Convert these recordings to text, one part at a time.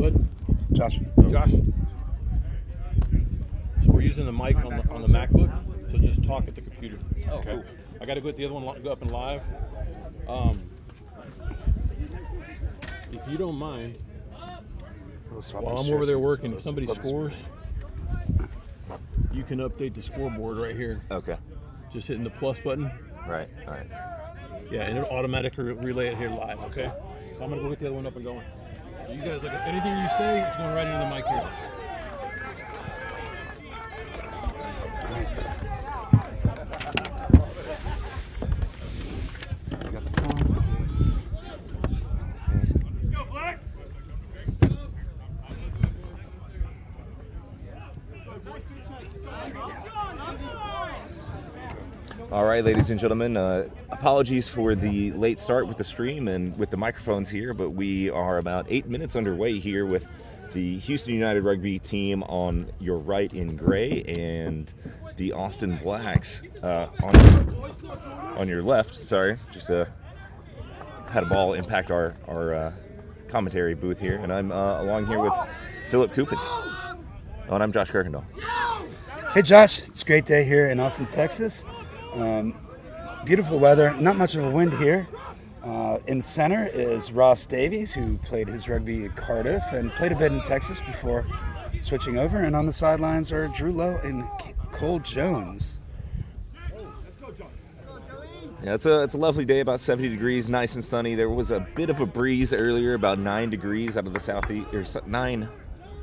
bud? Josh. Josh. So we're using the mic on the MacBook, so just talk at the computer. Oh, okay. Cool. I got to get the other one go up and live. If you don't mind, while I'm over there working, if somebody scores, you can update the scoreboard right here. Okay. Just hitting the plus button. Right. All right. Yeah, and it'll automatically relay it here live, okay? So I'm going to go get the other one up and going. So you guys, like, anything you say, it's going right into the mic here. All right, ladies and gentlemen, apologies for the late start with the stream and with the microphones here, but we are about 8 minutes underway here with the Houston United Rugby team on your right in gray and the Austin Blacks on your left. Sorry, just had a ball impact our commentary booth here, and I'm along here with Philip Coopin. Oh, and I'm Josh Kirkendall. Hey Josh, it's a great day here in Austin, Texas. Beautiful weather, not much of a wind here. In the center is Ross Davies, who played his rugby at Cardiff and played a bit in Texas before switching over. And on the sidelines are Drew Lowe and Cole Jones. Yeah, it's a lovely day, about 70 degrees, nice and sunny. There was a bit of a breeze earlier, about 9 degrees out of the southeast, or 9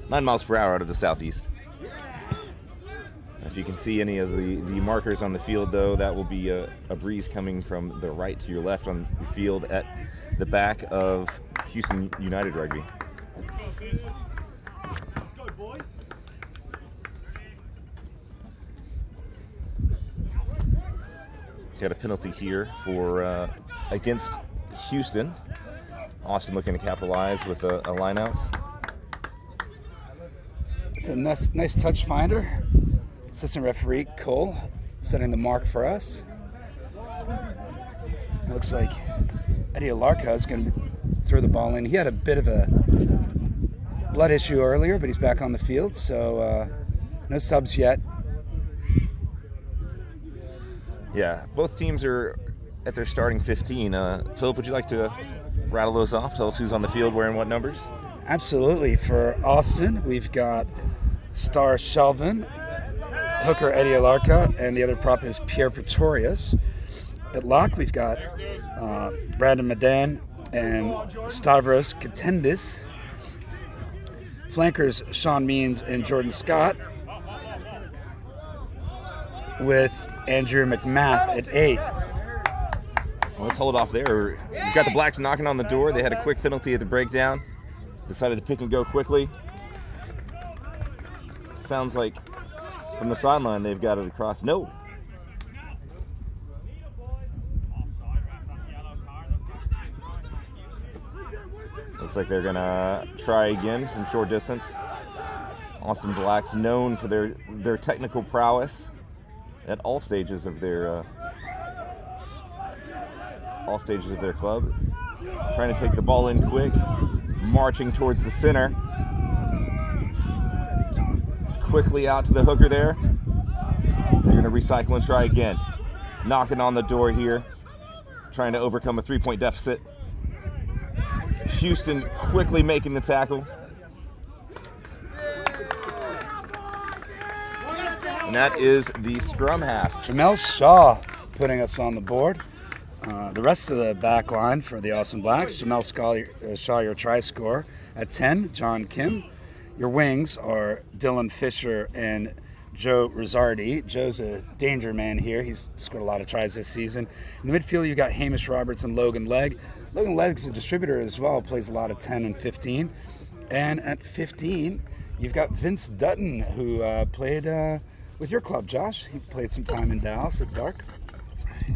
miles per hour out of the southeast. If you can see any of the markers on the field, though, that will be a breeze coming from the right to your left on the field at the back of Houston United Rugby. Got a penalty here for against Houston. Austin looking to capitalize with a line out. It's a nice touch finder. Assistant referee Cole setting the mark for us. It looks like Eddie Alarca is going to throw the ball in. He had a bit of a blood issue earlier, but he's back on the field, so no subs yet. Yeah, both teams are at their starting 15. Philip, would you like to rattle those off? Tell us who's on the field wearing what numbers? Absolutely. For Austin, we've got Star Shelvin, hooker Eddie Alarca, and the other prop is Pierre Pretorius. At lock, we've got Brandon Madan and Stavros Katendis. Flankers, Sean Means and Jordan Scott, with Andrew McMath at 8. Well, let's hold off there. We've got the Blacks knocking on the door. They had a quick penalty at the breakdown. Decided to pick and go quickly. Sounds like from the sideline they've got it across. No. Looks like they're gonna try again from short distance. Austin Blacks known for their technical prowess at all stages of their club. Trying to take the ball in quick, marching towards the center. Quickly out to the hooker there. They're going to recycle and try again. Knocking on the door here, trying to overcome a 3-point deficit. Houston quickly making the tackle. And that is the scrum half. Jamel Shaw putting us on the board. The rest of the back line for the Austin Blacks, Jamel Shaw, your try scorer. At 10, John Kim. Your wings are Dylan Fisher and Joe Rizzardi. Joe's a danger man here. He's scored a lot of tries this season. In the midfield, you've got Hamish Roberts and Logan Legg. Logan Legg's a distributor as well, plays a lot of 10 and 15. And at 15, you've got Vince Dutton, who played with your club, Josh. He played some time in Dallas at Dark.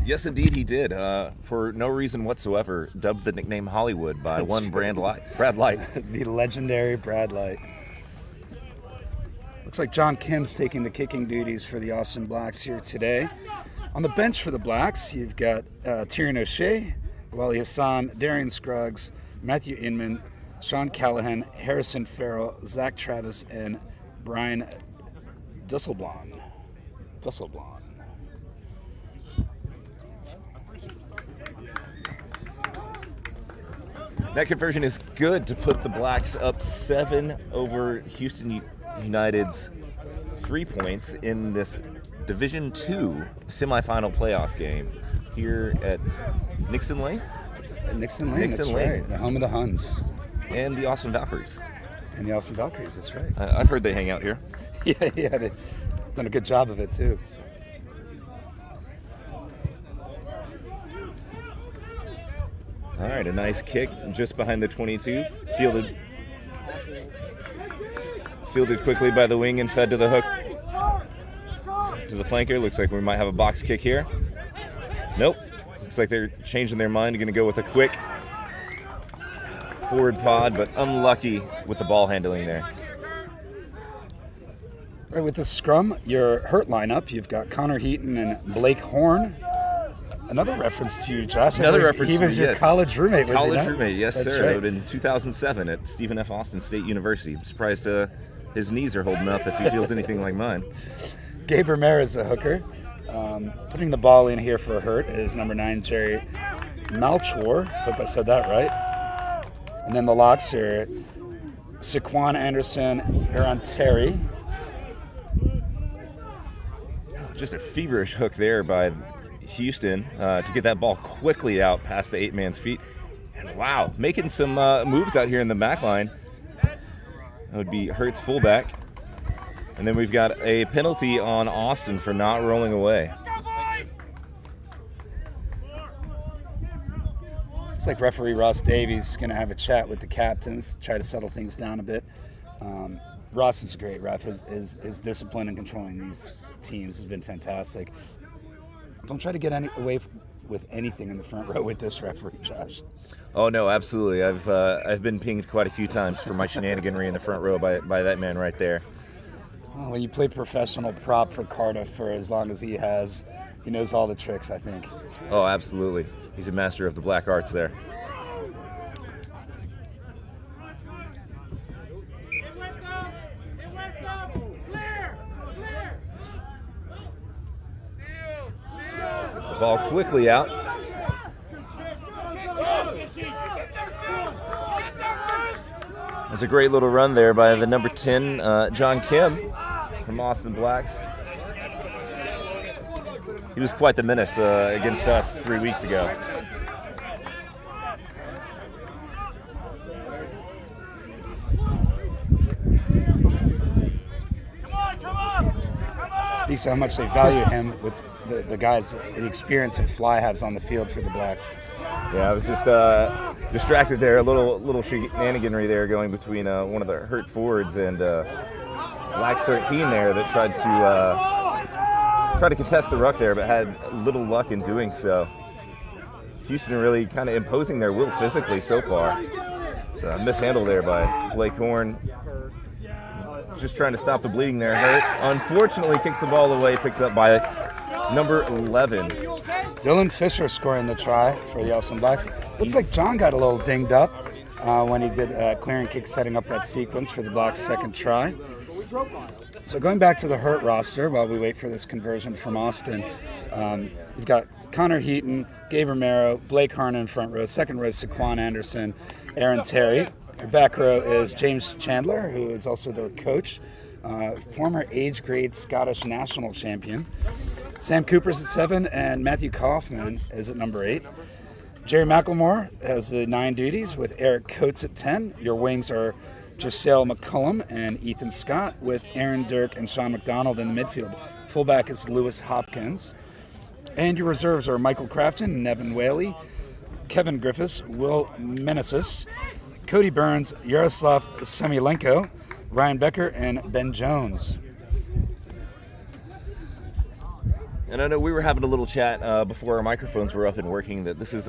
Yes, indeed he did. For no reason whatsoever, dubbed the nickname Hollywood by Brad Light. The legendary Brad Light. Looks like John Kim's taking the kicking duties for the Austin Blacks here today. On the bench for the Blacks, you've got Tyrion O'Shea, Wally Hassan, Darian Scruggs, Matthew Inman, Sean Callahan, Harrison Farrell, Zach Travis, and Brian Dusselblom. That conversion is good to put the Blacks up 7 over Houston United's 3 points in this Division II semifinal playoff game here at Nixon Lane. Nixon Lane, that's right. The home of the Huns. And the Austin Valkyries. That's right. I've heard they hang out here. Yeah, they've done a good job of it, too. All right, a nice kick just behind the 22. Fielded quickly by the wing and fed to the hook. To the flanker. Looks like we might have a box kick here. Nope. Looks like they're changing their mind. Going to go with a quick forward pod, but unlucky with the ball handling there. Right, with the scrum, your hurt lineup, you've got Connor Heaton and Blake Horn. Another reference to you, Josh. Another reference to me, He was your college roommate, was he not? College roommate, yes, That's sir. right. In 2007 at Stephen F. Austin State University. I'm surprised his knees are holding up if he feels anything like mine. Gabe Ramirez, a hooker. Putting the ball in here for a hurt is number 9, Jerry Malchor. Hope I said that right. And then the locks are Saquon Anderson, Aaron Terry. Just a feverish hook there by Houston to get that ball quickly out past the 8-man's feet. And wow, making some moves out here in the back line. That would be Hurt's fullback. And then we've got a penalty on Austin for not rolling away. Looks like referee Ross Davies is going to have a chat with the captains, try to settle things down a bit. Ross is a great ref. His discipline in controlling these teams has been fantastic. Don't try to get away with anything in the front row with this referee, Josh. Oh no, absolutely. I've been pinged quite a few times for my shenaniganry in the front row by that man right there. Well, when you play professional prop for Cardiff for as long as he has, he knows all the tricks, I think. Oh, absolutely. He's a master of the black arts there. The ball quickly out. That's a great little run there by the number 10, John Kim from Austin Blacks. He was quite the menace against us 3 weeks ago. Speaks how much they value him with the guys, the experience that Fly has on the field for the Blacks. Yeah, I was just distracted there. A little shenaniganry there going between one of the hurt forwards and Blacks 13 there that tried to contest the ruck there, but had little luck in doing so. Houston really kind of imposing their will physically so far. So a mishandle there by Blake Horn. Just trying to stop the bleeding there. Hurt. Unfortunately, kicks the ball away, picked up by number 11. Dylan Fisher scoring the try for the Austin Blacks. Looks like John got a little dinged up when he did clearing kick, setting up that sequence for the Blacks' second try. So going back to the hurt roster while we wait for this conversion from Austin, we've got Connor Heaton, Gabe Romero, Blake Harn in front row. Second row, Saquon Anderson, Aaron Terry. Our back row is James Chandler, who is also their coach, former age grade Scottish national champion. Sam Cooper's at 7, and Matthew Kaufman is at number 8. Jerry McLemore has the 9 duties with Eric Coates at 10. Your wings are Giselle McCullum and Ethan Scott, with Aaron Dirk and Sean McDonald in the midfield. Fullback is Lewis Hopkins. And your reserves are Michael Crafton, Nevin Whaley, Kevin Griffiths, Will Meneses, Cody Burns, Yaroslav Semylenko, Ryan Becker, and Ben Jones. And I know we were having a little chat before our microphones were up and working that this is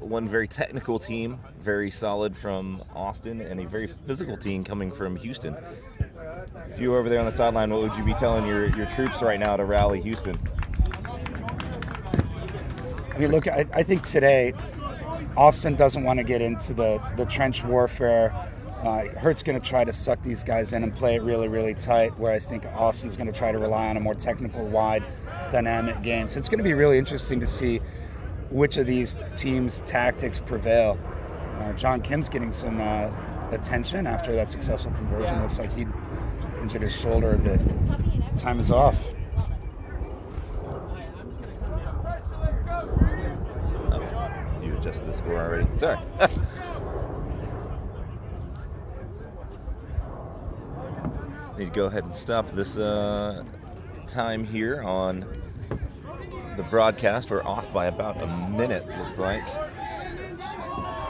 one very technical team, very solid from Austin, and a very physical team coming from Houston. If you were over there on the sideline, what would you be telling your troops right now to rally Houston? I mean, look, I think today Austin doesn't want to get into the trench warfare. Hurt's going to try to suck these guys in and play it really, really tight, whereas I think Austin's going to try to rely on a more technical, wide, dynamic game. So it's going to be really interesting to see which of these teams' tactics prevail. John Kim's getting some attention after that successful conversion. Looks like he injured his shoulder a bit. Time is off. You adjusted the score already. Sorry. Need to go ahead and stop this time here on the broadcast. We're off by about a minute, looks like.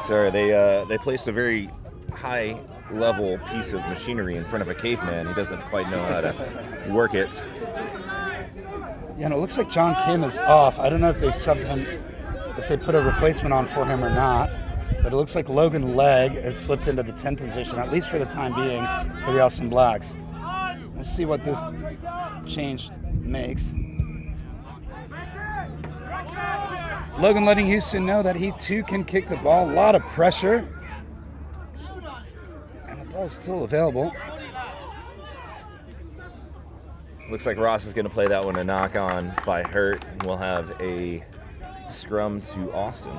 Sorry, they placed a very high level piece of machinery in front of a caveman. He doesn't quite know how to work it. Yeah, and it looks like John Kim is off. I don't know if they subbed him, if they put a replacement on for him or not, but it looks like Logan Legg has slipped into the 10 position, at least for the time being, for the Austin Blacks. We'll see what this change makes. Logan letting Houston know that he too can kick the ball. A lot of pressure. And the ball's still available. Looks like Ross is going to play that one a knock on by Hurt. We'll have a scrum to Austin.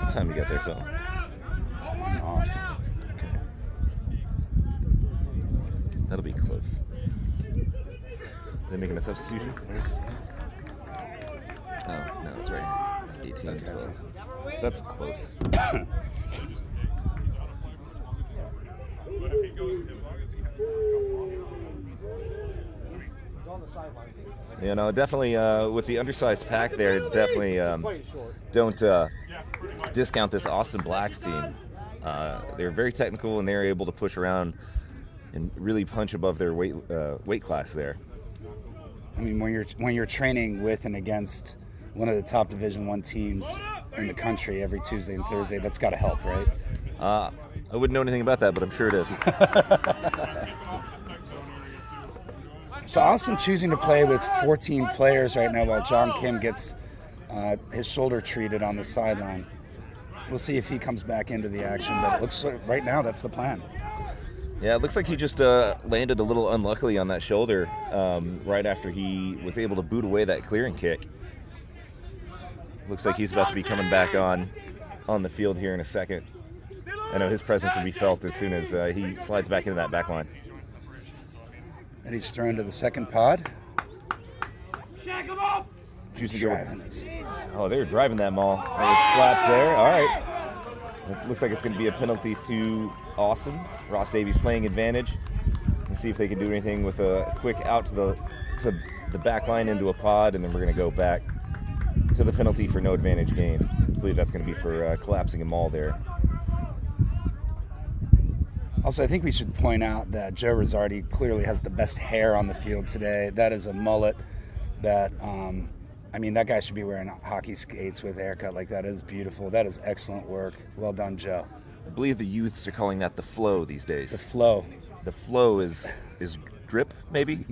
What time you got there, Phil? He's off. Okay. That'll be close. They making a substitution? Oh, no, that's right. 18-12. That's close. You know, definitely with the undersized pack there, definitely don't discount this Austin Blacks team. They're very technical and they're able to push around and really punch above their weight class there. I mean, when you're training with and against one of the top Division I teams in the country every Tuesday and Thursday, that's got to help, right? I wouldn't know anything about that, but I'm sure it is. So Austin choosing to play with 14 players right now while John Kim gets his shoulder treated on the sideline. We'll see if he comes back into the action, but it looks like right now that's the plan. Yeah, it looks like he just landed a little unluckily on that shoulder right after he was able to boot away that clearing kick. Looks like he's about to be coming back on the field here in a second. I know his presence will be felt as soon as he slides back into that back line. And he's thrown to the second pod. Oh, they were driving that maul. That was collapsed there. All right. It looks like it's going to be a penalty to Austin. Ross Davies playing advantage. Let's see if they can do anything with a quick out to the back line into a pod, and then we're going to go back to the penalty for no advantage gain. I believe that's going to be for collapsing a maul there. Also, I think we should point out that Joe Rosardi clearly has the best hair on the field today. That is a mullet that, I mean, that guy should be wearing hockey skates with a haircut like that. It is beautiful. That is excellent work. Well done, Joe. I believe the youths are calling that the flow these days. The flow. The flow is drip, maybe?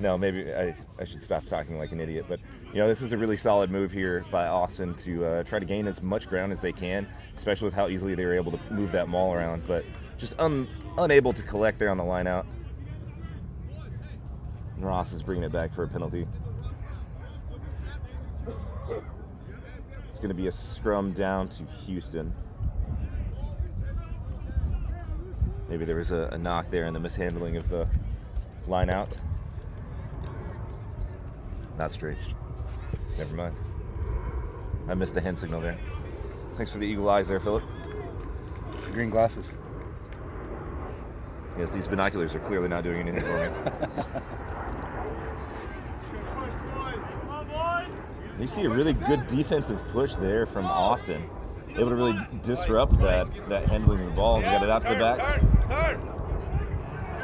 No, maybe I should stop talking like an idiot. But, you know, this is a really solid move here by Austin to try to gain as much ground as they can, especially with how easily they were able to move that maul around. But just unable to collect there on the line out. And Ross is bringing it back for a penalty. It's going to be a scrum down to Houston. Maybe there was a knock there in the mishandling of the line out. Not straight. Never mind. I missed the hand signal there. Thanks for the eagle eyes there, Philip. It's the green glasses. Yes, these binoculars are clearly not doing anything for me. You see a really good defensive push there from Austin. Able to really disrupt that handling of the ball. We got it out to the backs.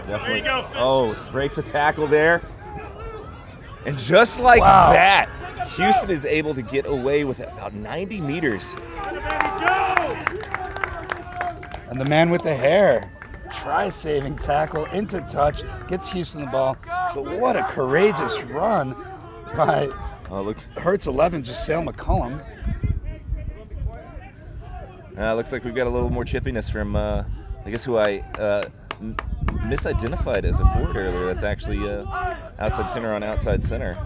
Definitely. Oh, breaks a tackle there. And just like that, Houston is able to get away with about 90 meters. And the man with the hair. try-saving tackle into touch, gets Houston the ball. But what a courageous run by Hertz 11, Giselle McCullum. Looks like we've got a little more chippiness from, I guess, who I misidentified as a forward earlier. That's actually outside center on outside center.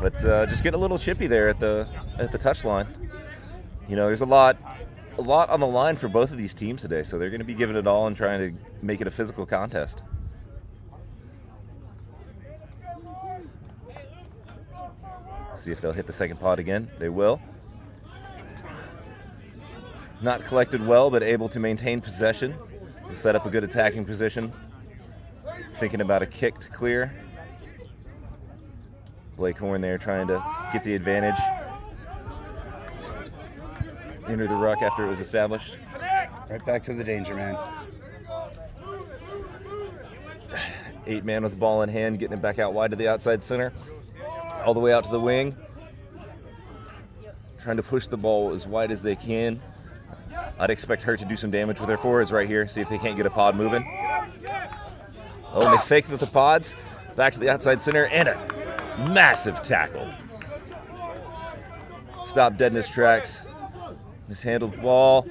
But just getting a little chippy there at the touchline. You know, there's a lot on the line for both of these teams today, so they're going to be giving it all and trying to make it a physical contest. See if they'll hit the second pod again. They will. Not collected well, but able to maintain possession. To set up a good attacking position. Thinking about a kick to clear. Blake Horn there trying to get the advantage. Enter the ruck after it was established. Right back to the danger man. 8-man with the ball in hand, getting it back out wide to the outside center. All the way out to the wing. Trying to push the ball as wide as they can. I'd expect her to do some damage with their forwards right here. See if they can't get a pod moving. Oh, and they fake with the pods. Back to the outside center and a massive tackle. Stop dead in his tracks. Mishandled ball.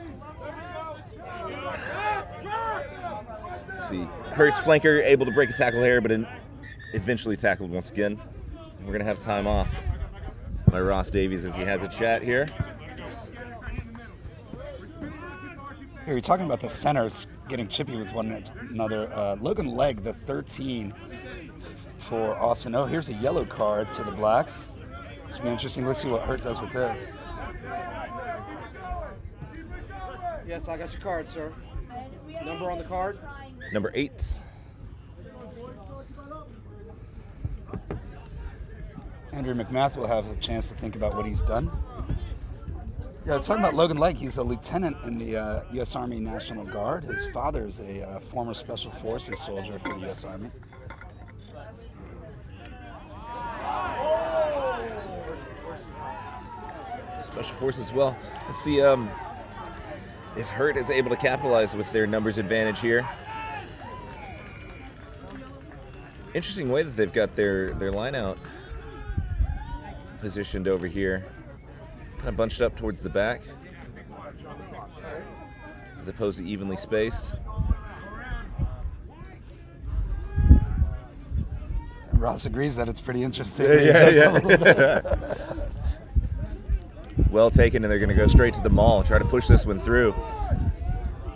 See, Hertz flanker able to break a tackle here, but eventually tackled once again. We're going to have time off by Ross Davies as he has a chat here. Here, we're talking about the centers getting chippy with one another. Logan Legg, the 13 for Austin. Oh, here's a yellow card to the Blacks. It's going to be interesting. Let's see what Hurt does with this. Yes, I got your card, sir. Number on the card? Number 8. Andrew McMath will have a chance to think about what he's done. Yeah, let's talk about Logan Legg. He's a lieutenant in the U.S. Army National Guard. His father is a former Special Forces soldier for the U.S. Army. Special Forces as well. Let's see if Hurt is able to capitalize with their numbers advantage here. Interesting way that they've got their line out positioned over here. Kind of bunched up towards the back as opposed to evenly spaced. And Ross agrees that it's pretty interesting. Yeah. Well taken, and they're going to go straight to the maul and try to push this one through.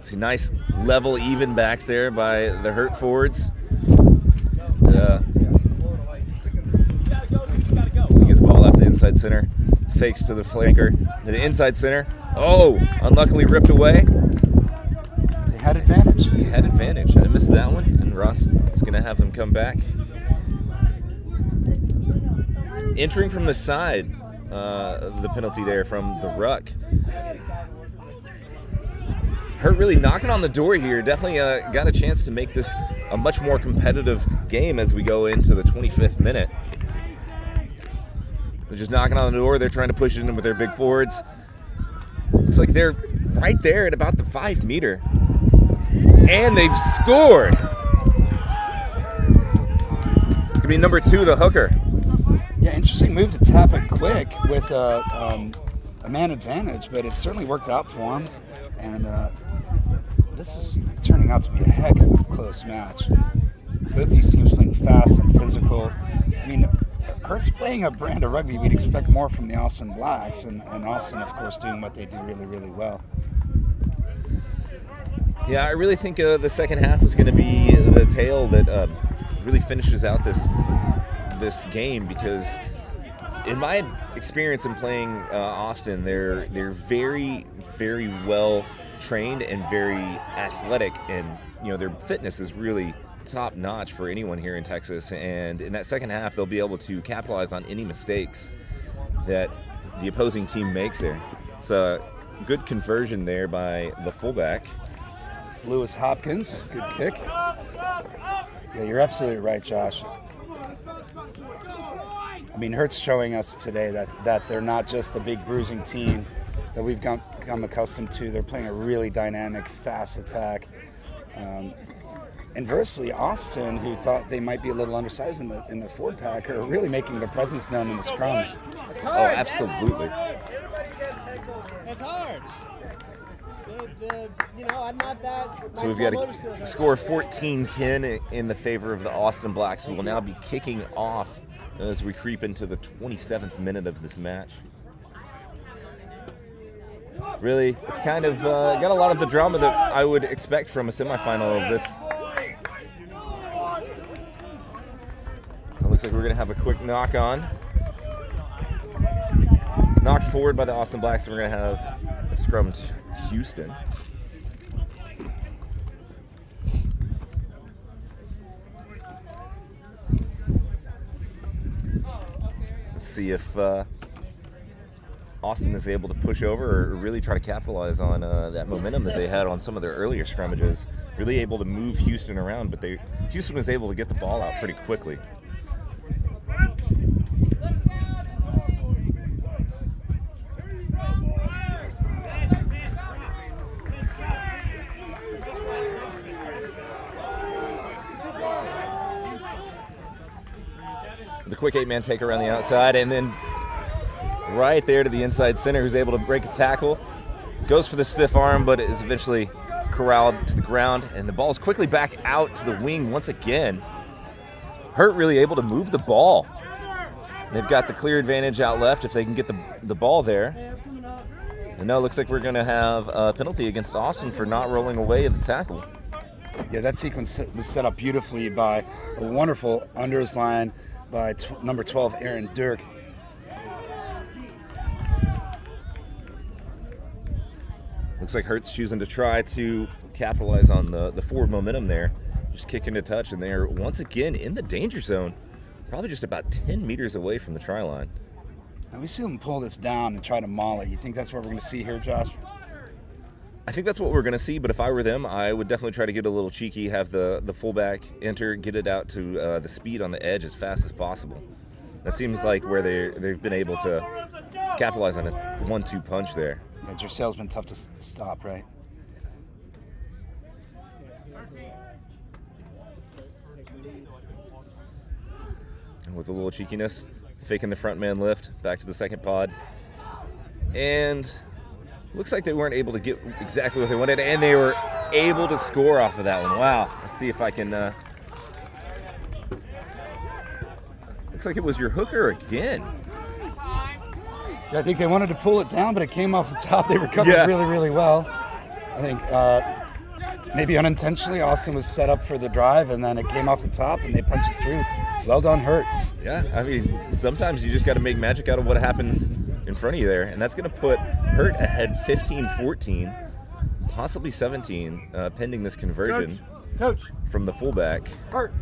See, nice level, even backs there by the Hurt forwards. Get the ball out to the inside center. Fakes to the flanker. To the inside center. Oh, unluckily ripped away. They had advantage. I missed that one, and Ross is going to have them come back. Entering from the side, the penalty there from the ruck. Hurt really knocking on the door here. Definitely got a chance to make this a much more competitive game as we go into the 25th minute. They're just knocking on the door. They're trying to push it in with their big forwards. Looks like they're right there at about the 5-meter. And they've scored. It's going to be number 2, the hooker. Yeah, interesting move to tap it quick with a man advantage, but it certainly worked out for him. And this is turning out to be a heck of a close match. Both these teams playing fast and physical. I mean, Hurt's playing a brand of rugby we'd expect more from the Austin Blacks, and Austin, of course, doing what they do really, really well. Yeah, I really think the second half is going to be the tale that really finishes out this game, because in my experience in playing Austin, they're very, very well trained and very athletic, and their fitness is really top notch for anyone here in Texas. And in that second half, they'll be able to capitalize on any mistakes that the opposing team makes there. It's a good conversion there by the fullback. It's Lewis Hopkins. Good kick. Yeah, you're absolutely right, Josh. I mean, Hurt's showing us today that they're not just the big bruising team that we've come become accustomed to. They're playing a really dynamic, fast attack. Inversely, Austin, who thought they might be a little undersized in the forward pack, are really making their presence known in the scrums. Oh, absolutely. It's hard. I'm not that. So we've got a score 14-10 in the favor of the Austin Blacks, who will now be kicking off as we creep into the 27th minute of this match. Really, it's kind of got a lot of the drama that I would expect from a semifinal of this. It looks like we're going to have a quick knock on. Knocked forward by the Austin Blacks, and we're going to have a scrum to Houston. Let's see if Austin is able to push over or really try to capitalize on that momentum that they had on some of their earlier scrimmages. Really able to move Houston around, but Houston was able to get the ball out pretty quickly. The quick 8-man take around the outside, and then right there to the inside center, who's able to break his tackle. Goes for the stiff arm, but is eventually corralled to the ground, and the ball is quickly back out to the wing once again. Hurt really able to move the ball. They've got the clear advantage out left if they can get the ball there. And now it looks like we're going to have a penalty against Austin for not rolling away at the tackle. Yeah, that sequence was set up beautifully by a wonderful under his line by number 12, Aaron Dirk. Looks like Hurt's choosing to try to capitalize on the forward momentum there. Just kicking a touch, and they're once again in the danger zone. Probably just about 10 meters away from the try line. And we see them pull this down and try to maul it. You think that's what we're going to see here, Josh? I think that's what we're going to see, but if I were them, I would definitely try to get a little cheeky, have the fullback enter, get it out to the speed on the edge as fast as possible. That seems like where they've been able to capitalize on a 1-2 punch there. Yeah, Jersel's been tough to stop, right? And with a little cheekiness, faking the front man lift, back to the second pod. And looks like they weren't able to get exactly what they wanted, and they were able to score off of that one. Wow. Let's see if I can... Looks like it was your hooker again. Yeah, I think they wanted to pull it down, but it came off the top. They recovered really, really well. I think maybe unintentionally, Austin was set up for the drive, and then it came off the top, and they punched it through. Well done, Hurt. Yeah, I mean, sometimes you just got to make magic out of what happens in front of you there, and that's going to put Hurt ahead 15-14, possibly 17, pending this conversion Coach. from the fullback, Hurt.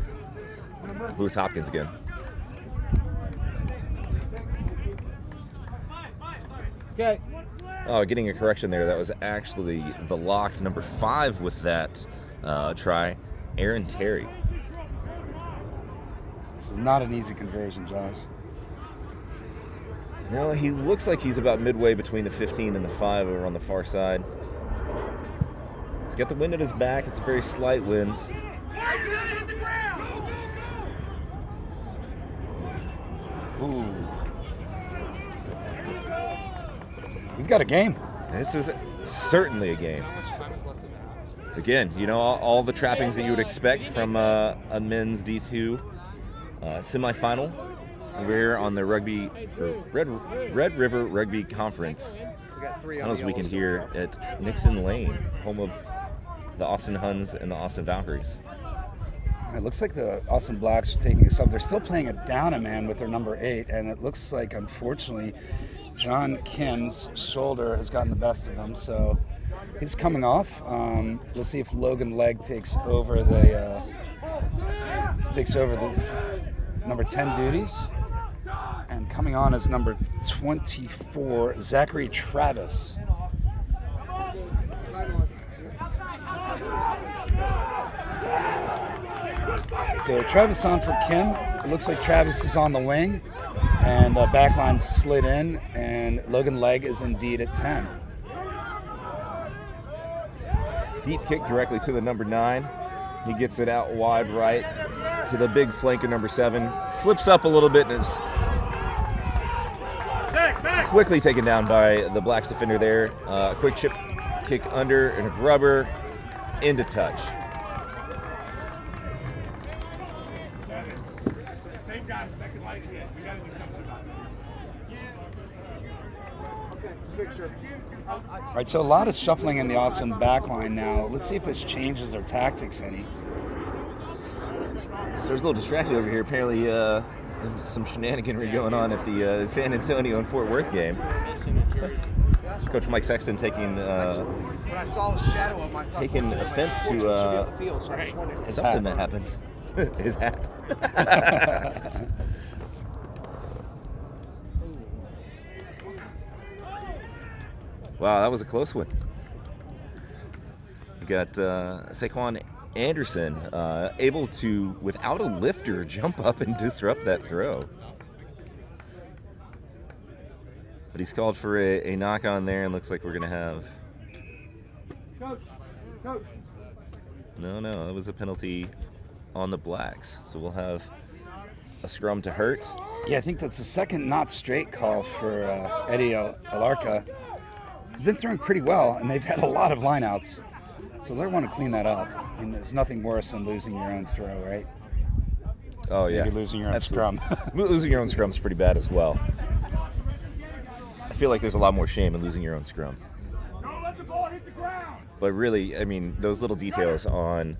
Lewis Hopkins again. Okay. Oh, getting a correction there. That was actually the lock, number 5 with that try, Aaron Terry. This is not an easy conversion, Josh. No, he looks like he's about midway between the 15 and the 5 over on the far side. He's got the wind at his back. It's a very slight wind. Ooh. We've got a game. This is certainly a game. Again, you know, all the trappings that you would expect from a men's D2 semifinal. We're on the Red River Rugby Conference Finals weekend here at Nixon Lane, home of the Austin Huns and the Austin Valkyries. It looks like the Austin Blacks are taking a sub. They're still playing it down a man with their number 8, and it looks like, unfortunately, John Kim's shoulder has gotten the best of him, so he's coming off. We'll see if Logan Legg takes over the number 10 duties. And coming on is number 24, Zachary Travis. So Travis on for Kim. It looks like Travis is on the wing, and backline slid in, and Logan Legg is indeed at 10. deep kick directly to the number 9. He gets it out wide right to the big flanker number 7. Slips up a little bit and is quickly taken down by the Blacks defender there. Quick chip kick under and a grubber into touch. Same guy, second light hit. We got to do something about this. Okay, just make sure. All right, so a lot of shuffling in the Austin backline now. Let's see if this changes their tactics any. So there's a little distraction over here. Apparently, some shenaniganry going on at the San Antonio and Fort Worth game. Coach Mike Sexton taking When I saw his shadow of my taking offense to something that happened. His hat. Wow, that was a close one. We got Saquon Anderson able to, without a lifter, jump up and disrupt that throw. But he's called for a knock on there, and looks like we're going to have... Coach. No, that was a penalty on the Blacks. So we'll have a scrum to hurt. Yeah, I think that's the second not straight call for Eddie Alarca. He's been throwing pretty well, and they've had a lot of lineouts. So they want to clean that up. I mean, there's nothing worse than losing your own throw, right? Oh, yeah. Maybe losing your own scrum. Losing your own scrum is pretty bad as well. I feel like there's a lot more shame in losing your own scrum. Don't let the ball hit the ground. But really, I mean, those little details on,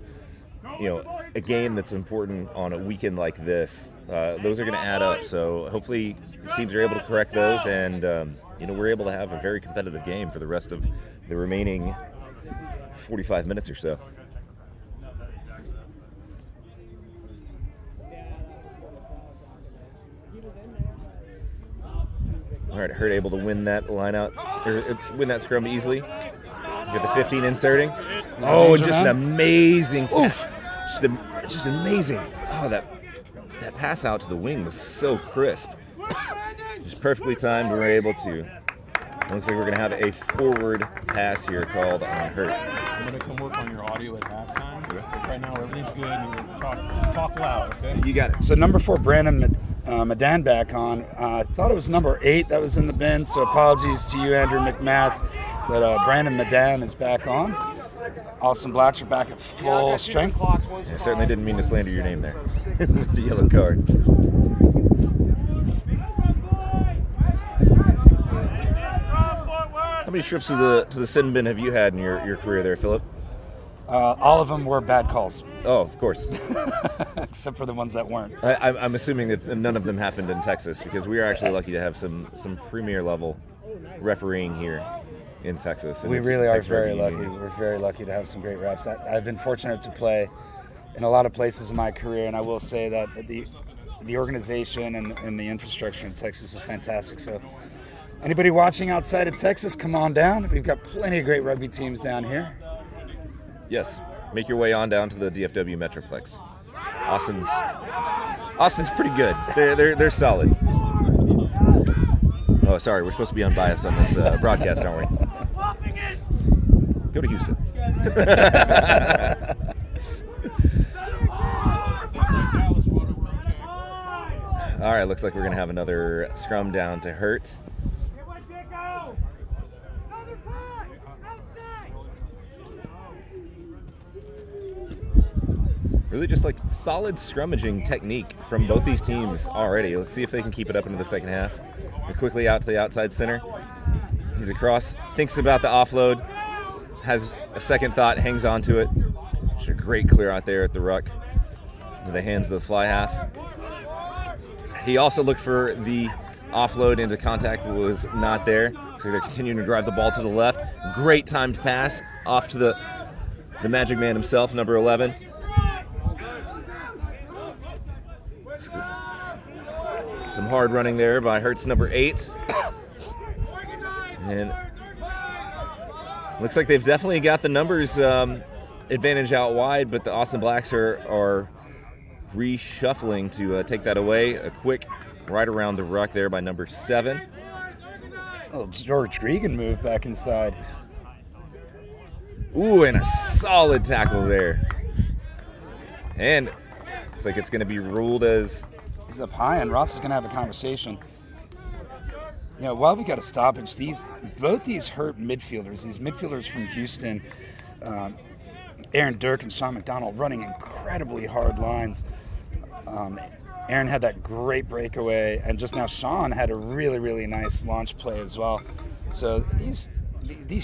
a game that's important on a weekend like this, those are going to add up. So hopefully teams are able to correct those, and, we're able to have a very competitive game for the rest of the remaining 45 minutes or so. All right, Hurt able to win that line out, or win that scrum easily. You got the 15 inserting. Oh, and just an amazing, just amazing. Oh, that pass out to the wing was so crisp. Just perfectly timed. We're able to. Looks like we're going to have a forward pass here called on Hurt. I'm going to come work on your audio at halftime. Right now, everything's good. And you're just talk loud, okay? You got it. So number 4, Brandon Madan back on. I thought it was number 8 that was in the bin, so apologies to you, Andrew McMath. But Brandon Madan is back on. Austin Blacks are back at full strength. I certainly didn't mean to slander your name there. The yellow cards. How many trips to the sin bin have you had in your career there, Philip? All of them were bad calls. Oh, of course. Except for the ones that weren't. I'm assuming that none of them happened in Texas, because we are actually lucky to have some premier level refereeing here in Texas. We really are very lucky. We're very lucky to have some great refs. I've been fortunate to play in a lot of places in my career, and I will say that the organization and the infrastructure in Texas is fantastic. So anybody watching outside of Texas, come on down. We've got plenty of great rugby teams down here. Yes, make your way on down to the DFW Metroplex. Austin's pretty good. They're solid. Oh, sorry, we're supposed to be unbiased on this broadcast, aren't we? Go to Houston. All right, looks like we're going to have another scrum down to Hurt. Really just like solid scrummaging technique from both these teams already. Let's see if they can keep it up into the second half. They're quickly out to the outside center. He's across, thinks about the offload, has a second thought, hangs on to it. Just a great clear out there at the ruck. The hands of the fly half. He also looked for the offload into contact, but was not there. So they're continuing to drive the ball to the left. Great timed pass off to the magic man himself, number 11. Some hard running there by Hurts, number 8. And looks like they've definitely got the numbers advantage out wide, but the Austin Blacks are reshuffling to take that away. A quick right around the ruck there by number 7. Oh, George Gregan moved back inside. Ooh, and a solid tackle there. And looks like it's going to be ruled as... He's up high, and Ross is going to have a conversation. You know, while we got a stoppage, both these hurt midfielders, these midfielders from Houston, Aaron Dirk and Sean McDonald, running incredibly hard lines. Aaron had that great breakaway, and just now Sean had a really, really nice launch play as well. So these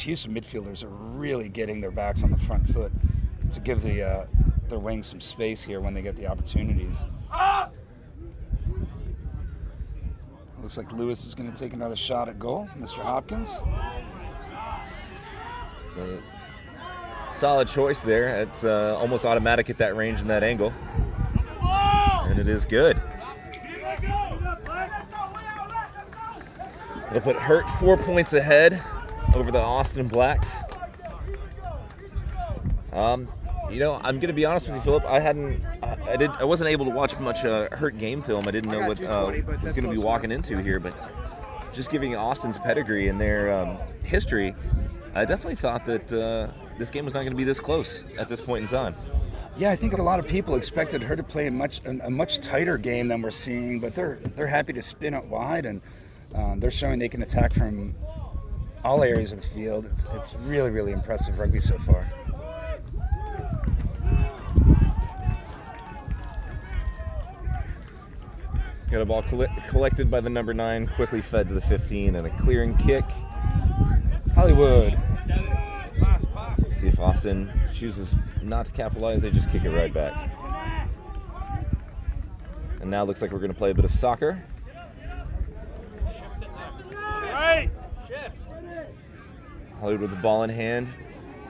Houston midfielders are really getting their backs on the front foot to give their wings some space here when they get the opportunities. Looks like Lewis is going to take another shot at goal, Mr. Hopkins. It's a solid choice there. It's almost automatic at that range and that angle. And it is good. It'll put Hurt 4 points ahead over the Austin Blacks. You know, I'm going to be honest with you, Philip. I wasn't able to watch much Hurt game film. I didn't know what I was going to be walking into here, but just giving Austin's pedigree and their history, I definitely thought that this game was not going to be this close at this point in time. Yeah, I think a lot of people expected her to play a much tighter game than we're seeing, but they're happy to spin it wide, and they're showing they can attack from all areas of the field. It's really, really impressive rugby so far. Got a ball collected by the number 9, quickly fed to the 15, and a clearing kick. Hollywood. Let's see if Austin chooses not to capitalize. They just kick it right back. And now looks like we're going to play a bit of soccer. Right. Shift. Hollywood with the ball in hand,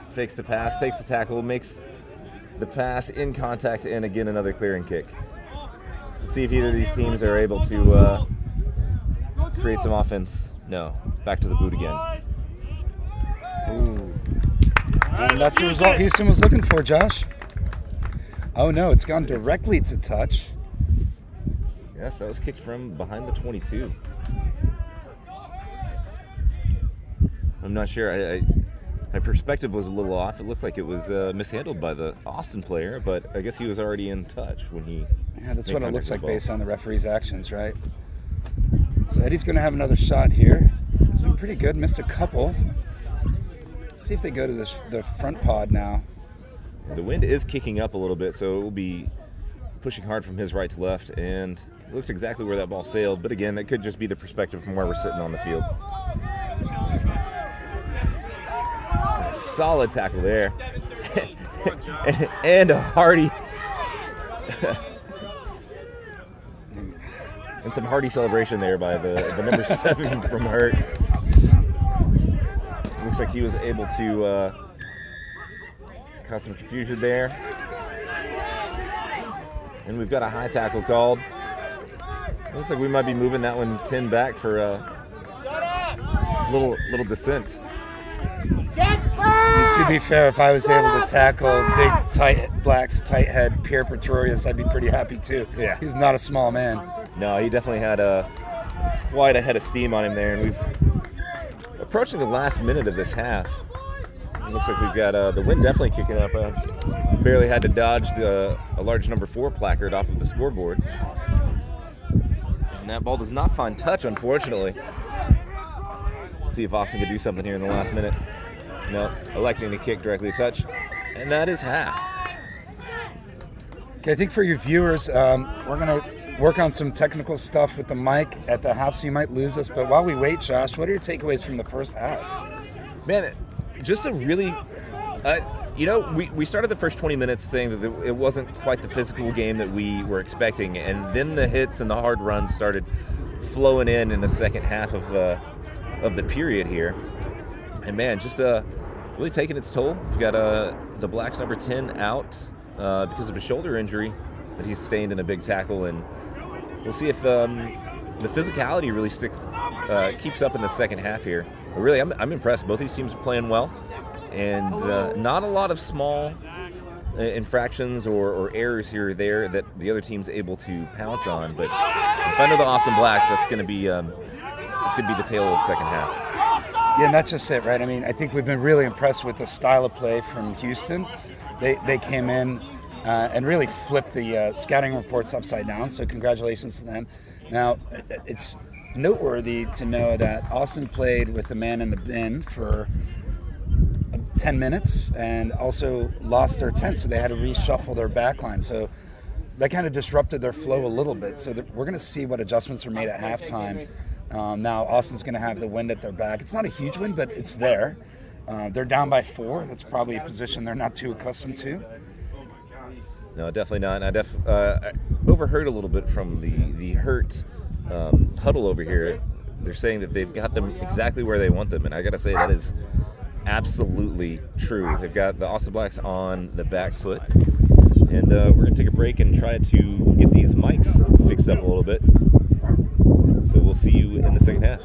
fakes the pass, takes the tackle, makes the pass in contact, and again another clearing kick. Let's see if either of these teams are able to create some offense. No, back to the boot again. Ooh. And that's the result Houston was looking for, Josh. Oh no, it's gone directly to touch. Yes, that was kicked from behind the 22. I'm not sure. My perspective was a little off. It looked like it was mishandled by the Austin player, but I guess he was already in touch when he... Yeah, that's what it looks like based on the referee's actions, right? So Eddie's going to have another shot here. It's been pretty good. Missed a couple. Let's see if they go to the front pod now. The wind is kicking up a little bit, so it will be pushing hard from his right to left, and it looks exactly where that ball sailed. But again, that could just be the perspective from where we're sitting on the field. A solid tackle there. And a hearty... and some hearty celebration there by the number 7 from Hurt. Looks like he was able to cause some confusion there. And we've got a high tackle called. Looks like we might be moving that one 10 back for a little descent. I mean, to be fair, if I was able to tackle big, tight Blacks, tight head Pierre Pretorius, I'd be pretty happy too. Yeah. He's not a small man. No, he definitely had quite a head of steam on him there, and we've approaching the last minute of this half. It looks like we've got the wind definitely kicking up. Barely had to dodge a large number 4 placard off of the scoreboard. And that ball does not find touch, unfortunately. Let's see if Austin can do something here in the last minute. No, electing to kick directly to touch. And that is half. Okay, I think for your viewers, we're going to work on some technical stuff with the mic at the half, so you might lose us. But while we wait, Josh, what are your takeaways from the first half? Man, just a really... we started the first 20 minutes saying that it wasn't quite the physical game that we were expecting, and then the hits and the hard runs started flowing in the second half of the period here. And man, just really taking its toll. We've got the Blacks number 10 out because of a shoulder injury that he sustained in a big tackle, and we'll see if the physicality really keeps up in the second half here. But really, I'm impressed. Both these teams are playing well, and not a lot of small infractions or errors here or there that the other team's able to pounce on. But if I know the Austin Blacks, that's going to be the tale of the second half. Yeah, and that's just it, right? I mean, I think we've been really impressed with the style of play from Houston. They came in and really flipped the scouting reports upside down, so congratulations to them. Now, it's noteworthy to know that Austin played with the man in the bin for 10 minutes and also lost their 10, so they had to reshuffle their backline. So that kind of disrupted their flow a little bit. So we're going to see what adjustments are made at halftime. Now Austin's going to have the wind at their back. It's not a huge wind, but it's there. They're down by 4. That's probably a position they're not too accustomed to. No, definitely not. I overheard a little bit from the Hurt huddle over here. They're saying that they've got them exactly where they want them, and I got to say that is absolutely true. They've got the Austin Blacks on the back foot, and we're going to take a break and try to get these mics fixed up a little bit. So we'll see you in the second half.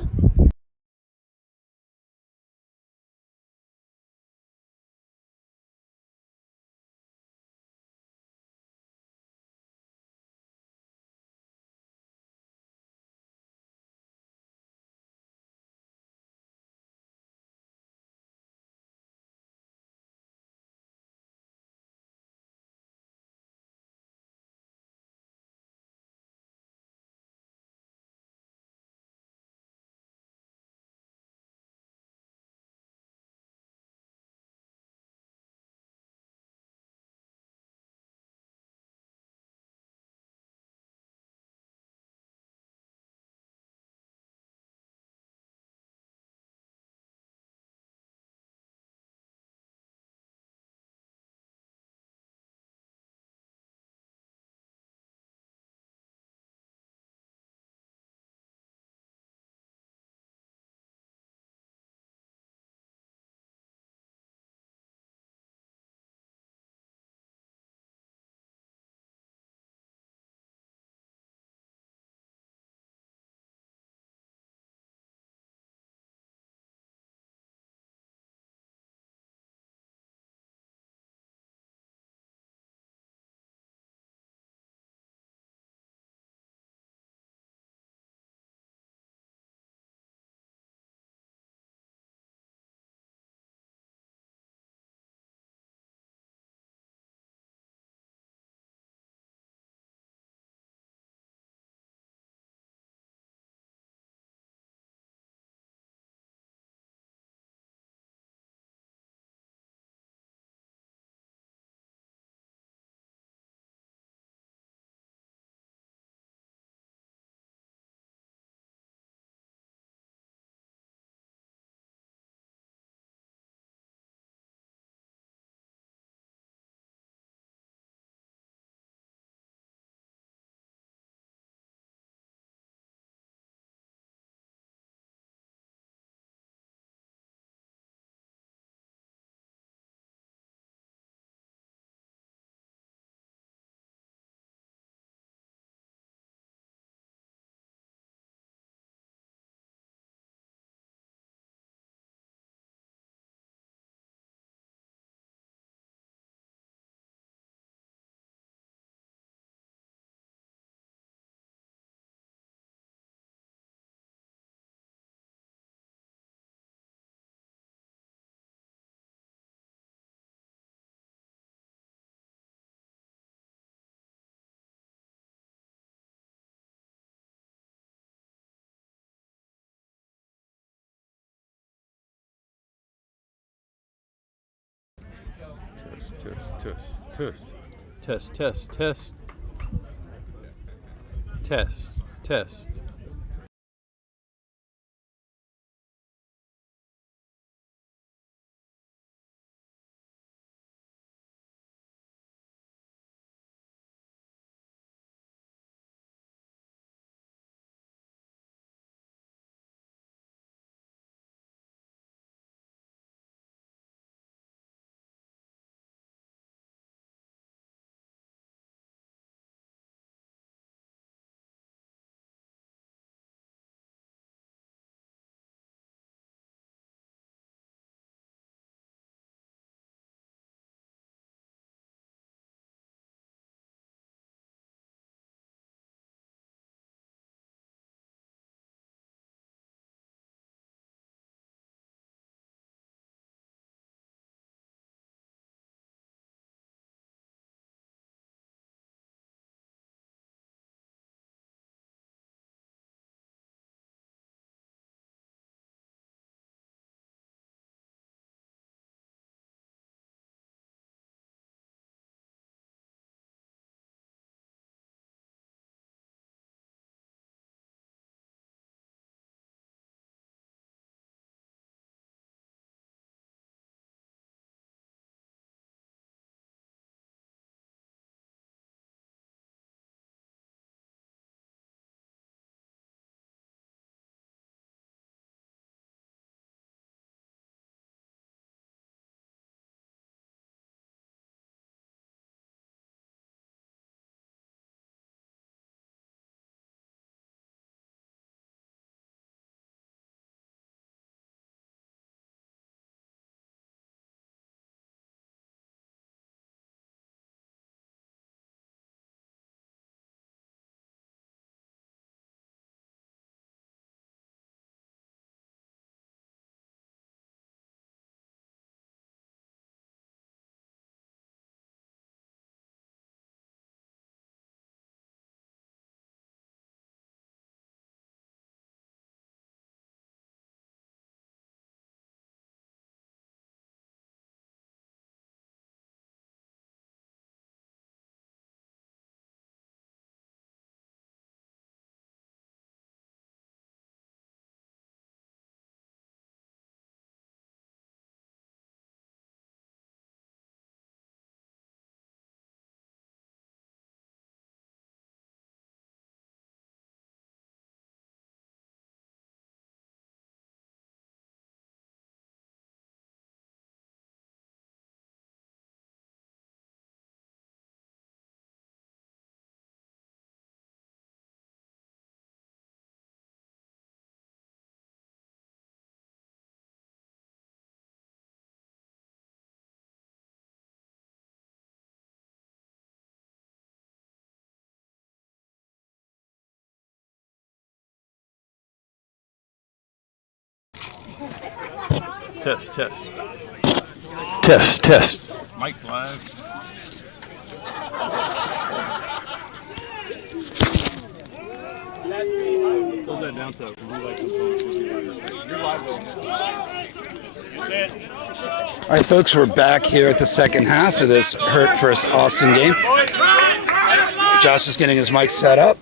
Test, test, test. Test, test. Test. Mike flag. Hold that down so we like you're live. All right, folks, we're back here at the second half of this Hurt vs. Austin game. Josh is getting his mic set up.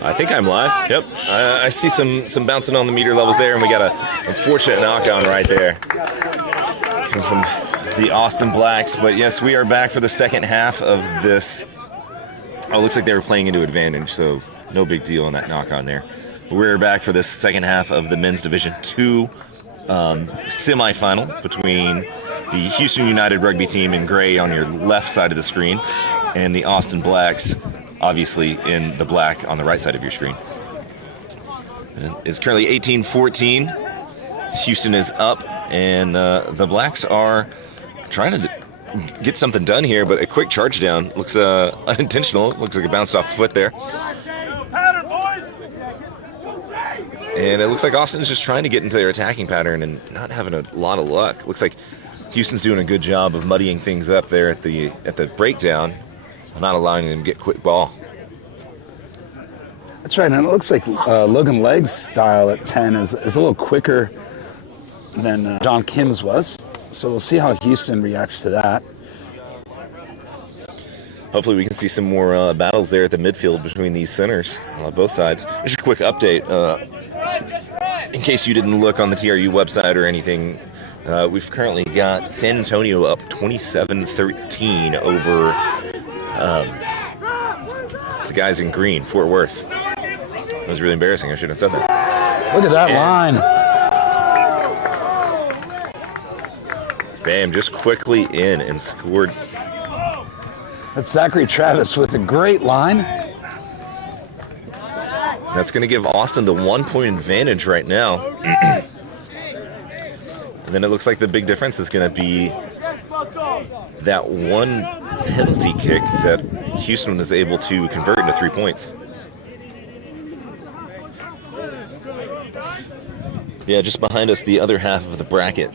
I think I'm live. Yep. I see some bouncing on the meter levels there, and we got a unfortunate knock-on right there. Coming from the Austin Blacks. But yes, we are back for the second half of this. Oh, it looks like they were playing into advantage, so no big deal on that knock-on there. But we're back for this second half of the Men's Division II semifinal between the Houston United Rugby team in gray on your left side of the screen and the Austin Blacks, obviously in the black on the right side of your screen. It's currently 18-14. Houston is up, and the Blacks are trying to get something done here, but a quick charge down looks unintentional. Looks like it bounced off foot there. And it looks like Austin's just trying to get into their attacking pattern and not having a lot of luck. Looks like Houston's doing a good job of muddying things up there at the breakdown, not allowing them to get quick ball. That's right, and it looks like Logan Legg's style at 10 is a little quicker than John Kim's was. So we'll see how Houston reacts to that. Hopefully we can see some more battles there at the midfield between these centers on both sides. Just a quick update. In case you didn't look on the TRU website or anything, we've currently got San Antonio up 27-13 over the guys in green, Fort Worth. That was really embarrassing. I shouldn't have said that. Look at that line. Bam, just quickly in and scored. That's Zachary Travis with a great line. That's going to give Austin the 1 point advantage right now. And then it looks like the big difference is going to be that one penalty kick that Houston was able to convert into 3 points. Yeah, just behind us, the other half of the bracket,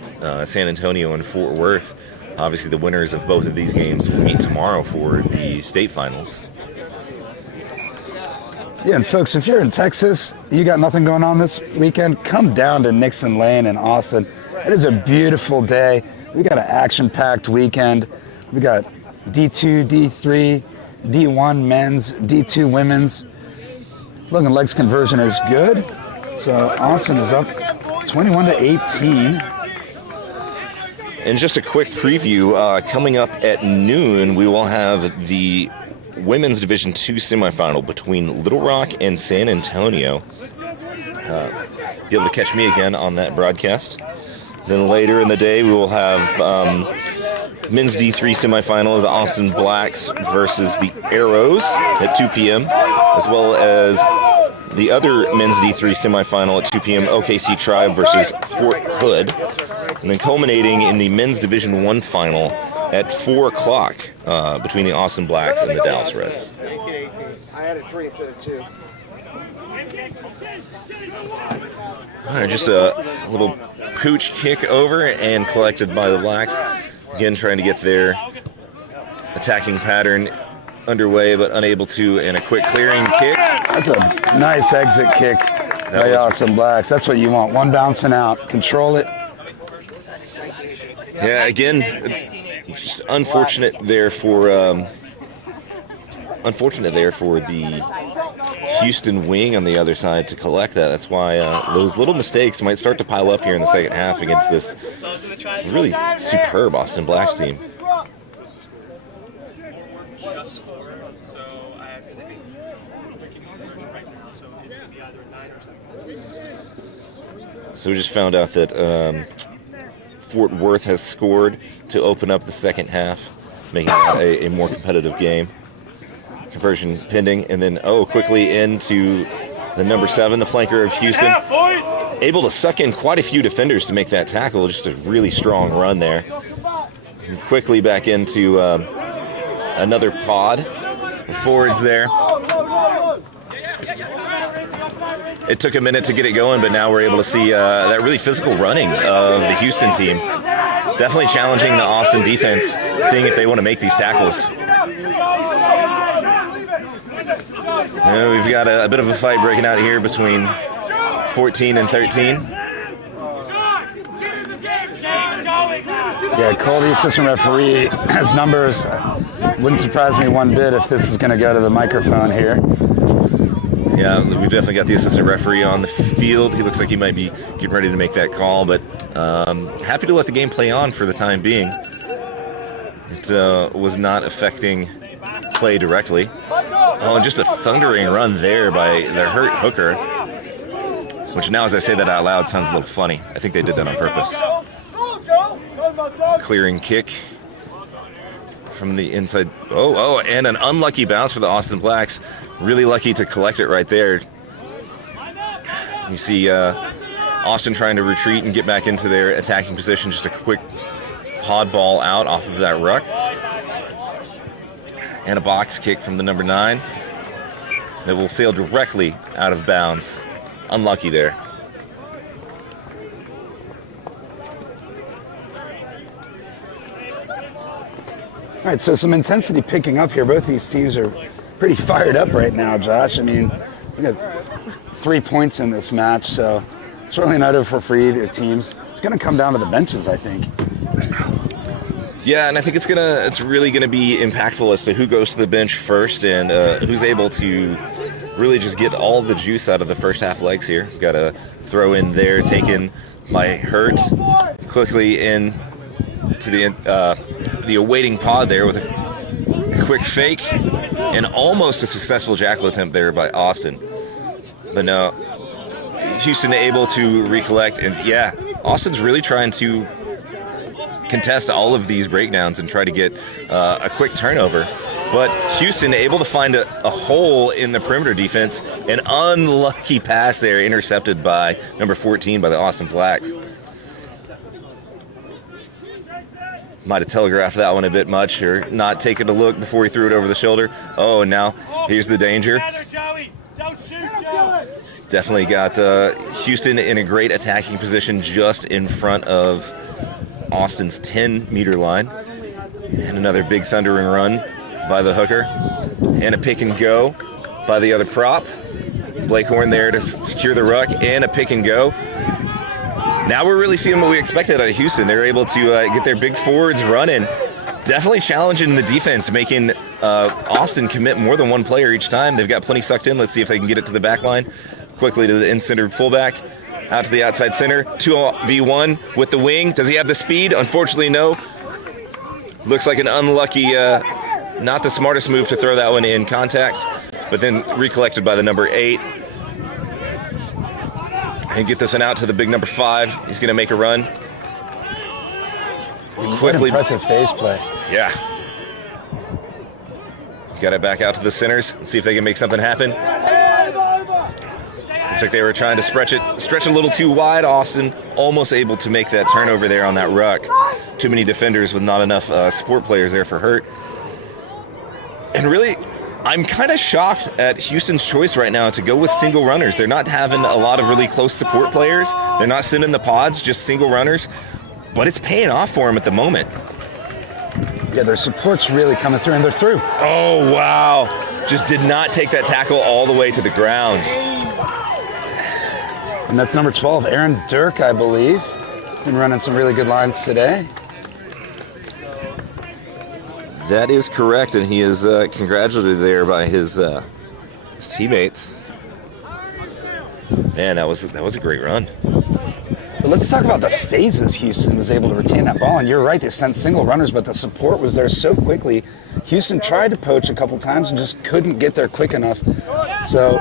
San Antonio and Fort Worth. Obviously, the winners of both of these games will meet tomorrow for the state finals. Yeah, and folks, if you're in Texas, you got nothing going on this weekend, come down to Nixon Lane in Austin. It is a beautiful day. We got an action-packed weekend. We got D2, D3, D1 men's, D2 women's. Logan Legg's conversion is good. So Austin is up 21-18. And just a quick preview, coming up at noon, we will have the Women's Division II semifinal between Little Rock and San Antonio. Be able to catch me again on that broadcast. Then later in the day, we will have Men's D3 semifinal of the Austin Blacks versus the Arrows at 2 p.m., as well as the other Men's D3 semifinal at 2 p.m., OKC Tribe versus Fort Hood. And then culminating in the Men's Division I final at 4 o'clock between the Austin Blacks and the Dallas Reds. I added 3 instead of 2. All right, just a little pooch kick over and collected by the Blacks. Again, trying to get their attacking pattern underway, but unable to, and a quick clearing kick. That's a nice exit kick by Austin Blacks. That's what you want. One bouncing out. Control it. Yeah, again, just unfortunate there for the Houston wing on the other side to collect that. That's why those little mistakes might start to pile up here in the second half against this really superb Austin Blacks team. So we just found out that Fort Worth has scored to open up the second half, making it a more competitive game. Conversion pending, and then quickly into the number 7, the flanker of Houston. Able to suck in quite a few defenders to make that tackle. Just a really strong run there. And quickly back into another pod. The forwards there. it took a minute to get it going, but now we're able to see that really physical running of the Houston team. Definitely challenging the Austin defense, seeing if they want to make these tackles. We've got a bit of a fight breaking out here between 14 and 13. Yeah, Cole, the assistant referee, has numbers. Wouldn't surprise me one bit if this is going to go to the microphone here. Yeah, we've definitely got the assistant referee on the field. He looks like he might be getting ready to make that call, but happy to let the game play on for the time being. It was not affecting play directly. Oh, and just a thundering run there by the hurt hooker, which now as I say that out loud sounds a little funny. I think they did that on purpose. Clearing kick from the inside. Oh, and an unlucky bounce for the Austin Blacks. Really lucky to collect it right there. You see Austin trying to retreat and get back into their attacking position. Just a quick pod ball out off of that ruck. And a box kick from the number 9 that will sail directly out of bounds. Unlucky there. All right, so some intensity picking up here. Both these teams are pretty fired up right now, Josh. I mean, we got 3 points in this match, so it's really not over for either teams. It's going to come down to the benches, I think. Yeah, and I think it's really gonna be impactful as to who goes to the bench first and who's able to really just get all the juice out of the first half legs here. Got a throw in there taken by Hurt, quickly in to the awaiting pod there with a quick fake and almost a successful jackal attempt there by Austin. But no, Houston able to recollect, and yeah, Austin's really trying to contest all of these breakdowns and try to get a quick turnover. But Houston able to find a hole in the perimeter defense. An unlucky pass there intercepted by number 14 by the Austin Blacks. Might have telegraphed that one a bit much or not taken a look before he threw it over the shoulder. Oh, and now here's the danger. Definitely got Houston in a great attacking position just in front of Austin's 10-meter line. And another big thundering run by the hooker. And a pick and go by the other prop. Blake Horn there to secure the ruck, and a pick and go. Now we're really seeing what we expected out of Houston. They're able to get their big forwards running. Definitely challenging the defense, making Austin commit more than one player each time. They've got plenty sucked in. Let's see if they can get it to the back line. Quickly to the in-centered fullback. Out to the outside center. 2v1 with the wing. Does he have the speed? Unfortunately, no. Looks like an unlucky, not the smartest move to throw that one in contact, but then recollected by the number 8. And get this one out to the big number 5. He's going to make a run. Quickly. Impressive phase play. Yeah. Got it back out to the centers. Let's see if they can make something happen. Looks like they were trying to stretch a little too wide. Austin almost able to make that turnover there on that ruck. Too many defenders with not enough support players there for Hurt. And really, I'm kind of shocked at Houston's choice right now to go with single runners. They're not having a lot of really close support players. They're not sending the pods, just single runners. But it's paying off for them at the moment. Yeah, their support's really coming through, and they're through. Oh, wow. Just did not take that tackle all the way to the ground. And that's number 12, Aaron Dirk, I believe. He's been running some really good lines today. That is correct, and he is congratulated there by his teammates. Man, that was a great run. But let's talk about the phases Houston was able to retain that ball. And you're right, they sent single runners, but the support was there so quickly. Houston tried to poach a couple times and just couldn't get there quick enough. So,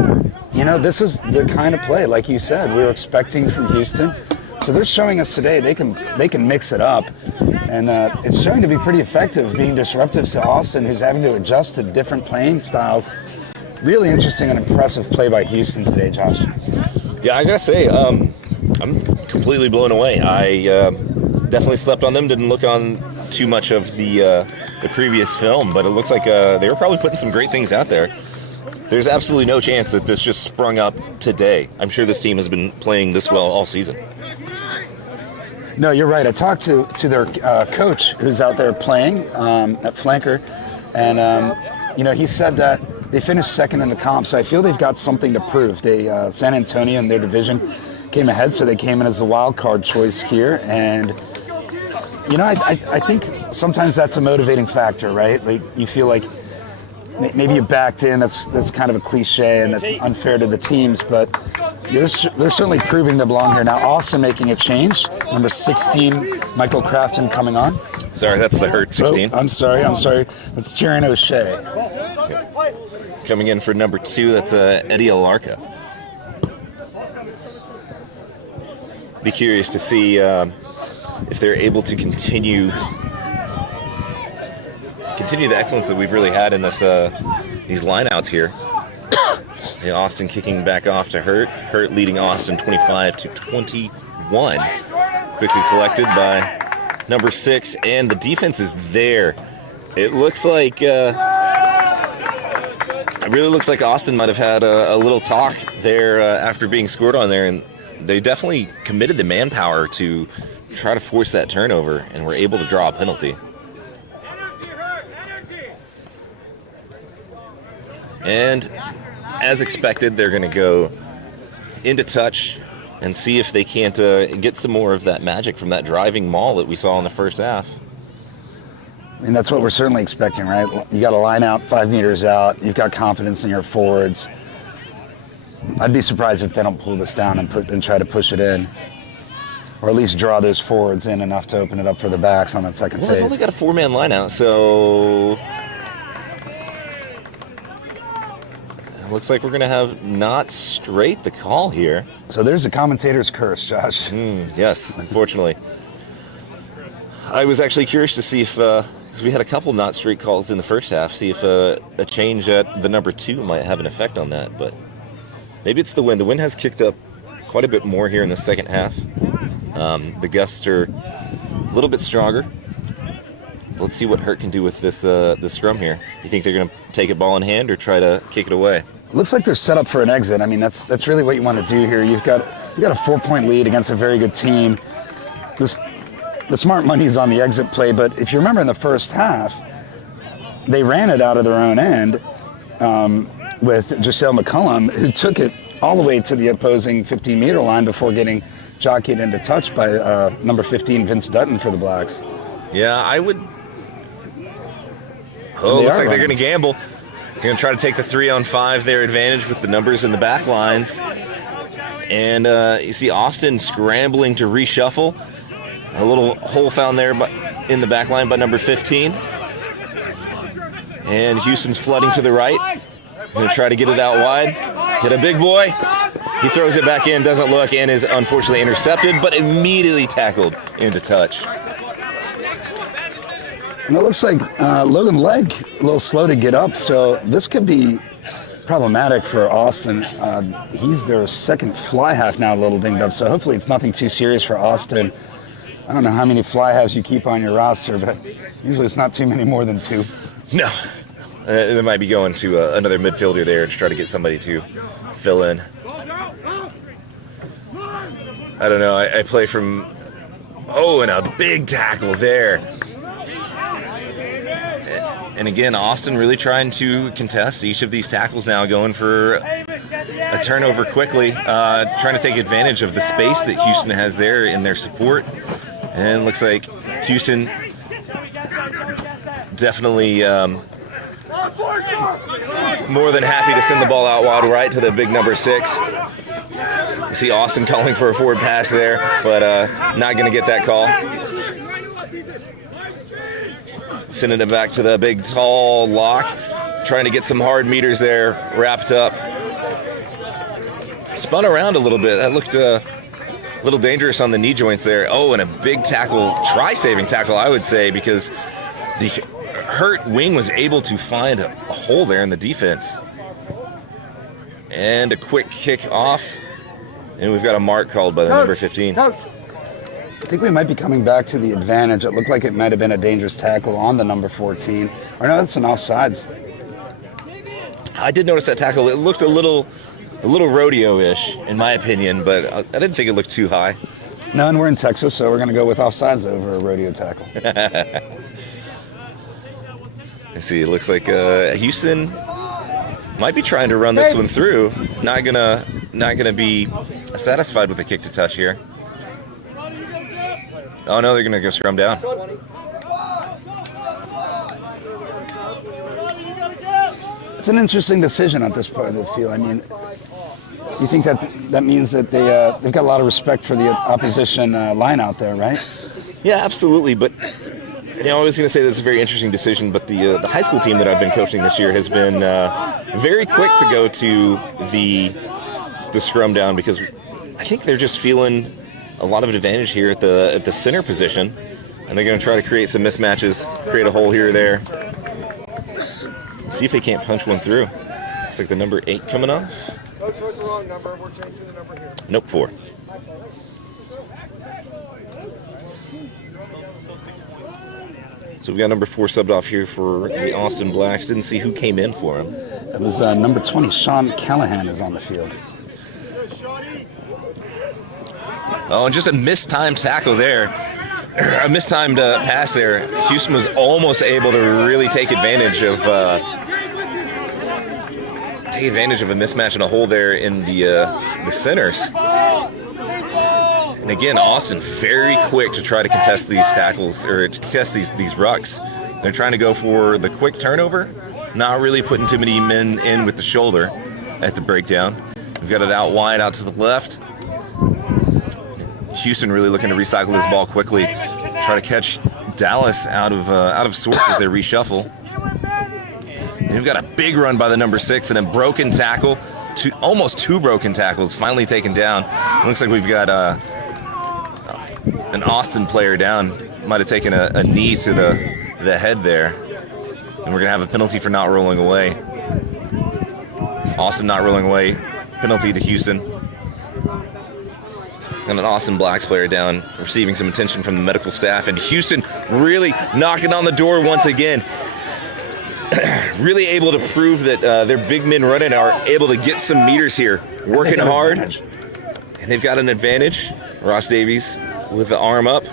you know, this is the kind of play, like you said, we were expecting from Houston. So they're showing us today they can mix it up. And it's showing to be pretty effective, being disruptive to Austin, who's having to adjust to different playing styles. Really interesting and impressive play by Houston today, Josh. Yeah, I gotta say, I'm completely blown away. I definitely slept on them, didn't look on too much of the previous film, but it looks like they were probably putting some great things out there. There's absolutely no chance that this just sprung up today. I'm sure this team has been playing this well all season. No, you're right. I talked to their coach who's out there playing at flanker, and he said that they finished second in the comp, so I feel they've got something to prove. They San Antonio in their division came ahead, so they came in as the wild card choice here, and I think sometimes that's a motivating factor, right? Like you feel like maybe you backed in. That's kind of a cliche, and that's unfair to the teams, but they're certainly proving they belong here. Now Austin making a change. Number 16, Michael Crafton coming on. Sorry, that's the Hurt 16. Oh, I'm sorry. That's Tyrion O'Shea. Coming in for number 2, that's Eddie Alarca. Be curious to see if they're able to continue the excellence that we've really had in this these lineouts here. See Austin kicking back off to Hurt. Hurt leading Austin 25-21. Quickly collected by number 6, and the defense is there. It looks like it really looks like Austin might have had a little talk there after being scored on there, and they definitely committed the manpower to try to force that turnover, and were able to draw a penalty. And as expected, they're going to go into touch and see if they can't get some more of that magic from that driving maul that we saw in the first half. I mean, that's what we're certainly expecting, right? You got a line out 5 meters out. You've got confidence in your forwards. I'd be surprised if they don't pull this down and try to push it in, or at least draw those forwards in enough to open it up for the backs on that second phase. They've only got a 4-man line out, so it looks like we're going to have not straight the call here. So there's a commentator's curse, Josh. Yes, unfortunately. I was actually curious to see if, because we had a couple not straight calls in the first half, see if a change at the number 2 might have an effect on that, but maybe it's the wind. The wind has kicked up quite a bit more here in the second half. The gusts are a little bit stronger. Let's see what Hurt can do with this scrum here. You think they're going to take a ball in hand or try to kick it away? Looks like they're set up for an exit. I mean, that's really what you want to do here. You've got a 4-point lead against a very good team. The smart money's on the exit play, but if you remember in the first half, they ran it out of their own end with Giselle McCullum, who took it all the way to the opposing 15-meter line before getting jockeyed into touch by number 15, Vince Dutton for the Blacks. Yeah, I would. Oh, looks like they're going to gamble. Going to try to take the 3-on-5 their advantage with the numbers in the back lines. And you see Austin scrambling to reshuffle. A little hole found there in the back line by number 15. And Houston's flooding to the right. Going to try to get it out wide. Hit a big boy. He throws it back in, doesn't look, and is unfortunately intercepted, but immediately tackled into touch. And it looks like Logan Legg a little slow to get up, so this could be problematic for Austin. He's their second fly half now, a little dinged up, so hopefully it's nothing too serious for Austin. I don't know how many fly halves you keep on your roster, but usually it's not too many more than 2. No. They might be going to another midfielder there to try to get somebody to fill in. I don't know. I play from... Oh, and a big tackle there. And again, Austin really trying to contest each of these tackles now, going for a turnover quickly, trying to take advantage of the space that Houston has there in their support. And looks like Houston definitely more than happy to send the ball out wide right to the big number 6. You see Austin calling for a forward pass there, but not going to get that call. Sending it back to the big, tall lock. Trying to get some hard meters there wrapped up. Spun around a little bit. That looked a little dangerous on the knee joints there. Oh, and a big tackle, try-saving tackle, I would say, because the Hurt wing was able to find a hole there in the defense. And a quick kick off. And we've got a mark called by the number 15. Coach. I think we might be coming back to the advantage. It looked like it might have been a dangerous tackle on the number 14. Or no, that's an offsides. I did notice that tackle. It looked a little rodeo-ish, in my opinion, but I didn't think it looked too high. No, and we're in Texas, so we're going to go with offsides over a rodeo tackle. Let's see. It looks like Houston might be trying to run this one through. Not gonna be satisfied with the kick to touch here. Oh no, they're gonna go scrum down. It's an interesting decision at this part of the field. I mean, you think that means that they've got a lot of respect for the opposition line out there, right? Yeah, absolutely. But I was going to say this is a very interesting decision. But the high school team that I've been coaching this year has been very quick to go to the scrum down, because I think they're just feeling a lot of advantage here at the center position, and they're going to try to create some mismatches, create a hole here or there. See if they can't punch one through. Looks like the number 8 coming off. Coach wrote the wrong number. We're changing the number here. Nope, 4. So we've got number 4 subbed off here for the Austin Blacks. Didn't see who came in for him. It was number 20, Sean Callahan, is on the field. Oh, and just a mistimed tackle there. A mistimed pass there. Houston was almost able to really take advantage of a mismatch and a hole there in the centers. And again, Austin very quick to try to contest these tackles, or to contest these rucks. They're trying to go for the quick turnover, not really putting too many men in with the shoulder at the breakdown. We've got it out wide, out to the left. Houston really looking to recycle this ball quickly, try to catch Dallas out of sorts as they reshuffle. And we've got a big run by the number 6 and a broken tackle, almost 2 broken tackles, finally taken down. It looks like we've got an Austin player down. Might have taken a knee to the head there, and we're gonna have a penalty for not rolling away. It's Austin not rolling away, penalty to Houston. And an Austin Blacks player down, receiving some attention from the medical staff. And Houston really knocking on the door once again. Really able to prove that their big men running are able to get some meters here. Working hard. And they've got an advantage. Ross Davies with the arm up.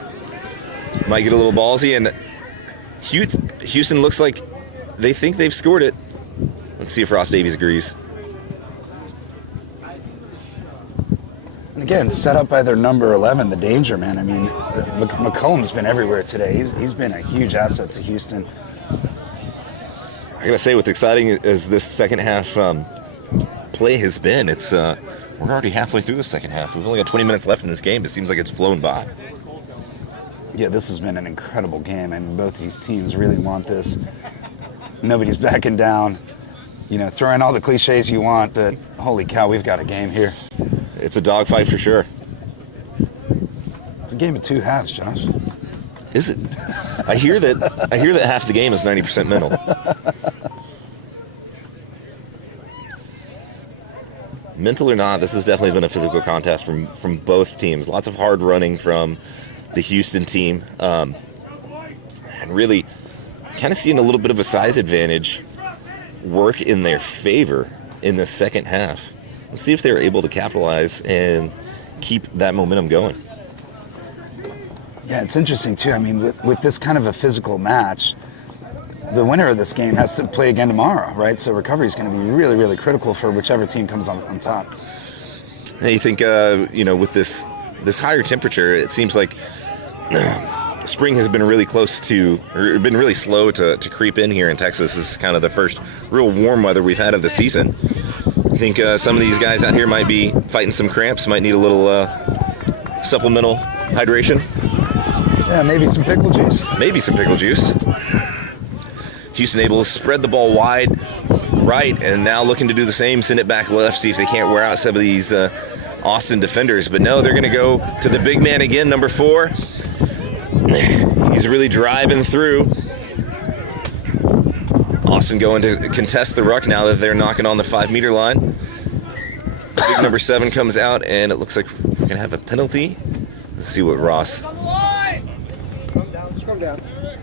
Might get a little ballsy. And Houston looks like they think they've scored it. Let's see if Ross Davies agrees. And again, set up by their number 11, the danger man. I mean, McCollum's been everywhere today. He's been a huge asset to Houston. I gotta say, what's exciting as this second half play has been, it's we're already halfway through the second half. We've only got 20 minutes left in this game. It seems like it's flown by. Yeah, this has been an incredible game. I mean, both these teams really want this. Nobody's backing down. You know, throw in all the cliches you want, but holy cow, we've got a game here. It's a dogfight for sure. It's a game of 2 halves, Josh. Is it? I hear that half the game is 90% mental. Mental or not, this has definitely been a physical contest from both teams. Lots of hard running from the Houston team, and really kind of seeing a little bit of a size advantage work in their favor in the second half. Let's see if they're able to capitalize and keep that momentum going. Yeah, it's interesting too. I mean, with this kind of a physical match, the winner of this game has to play again tomorrow, right? So recovery is going to be really, really critical for whichever team comes on top. And you think, with this higher temperature, it seems like spring has been really close to, or been really slow to creep in here in Texas. This is kind of the first real warm weather we've had of the season. I think some of these guys out here might be fighting some cramps, might need a little supplemental hydration. Yeah, maybe some pickle juice. Maybe some pickle juice. Houston able to spread the ball wide right, and now looking to do the same, send it back left, see if they can't wear out some of these Austin defenders. But no, they're going to go to the big man again, number 4. He's really driving through. Austin going to contest the ruck now that they're knocking on the 5-meter line. Big number 7 comes out, and it looks like we're going to have a penalty. Let's see what Ross... Scrum down.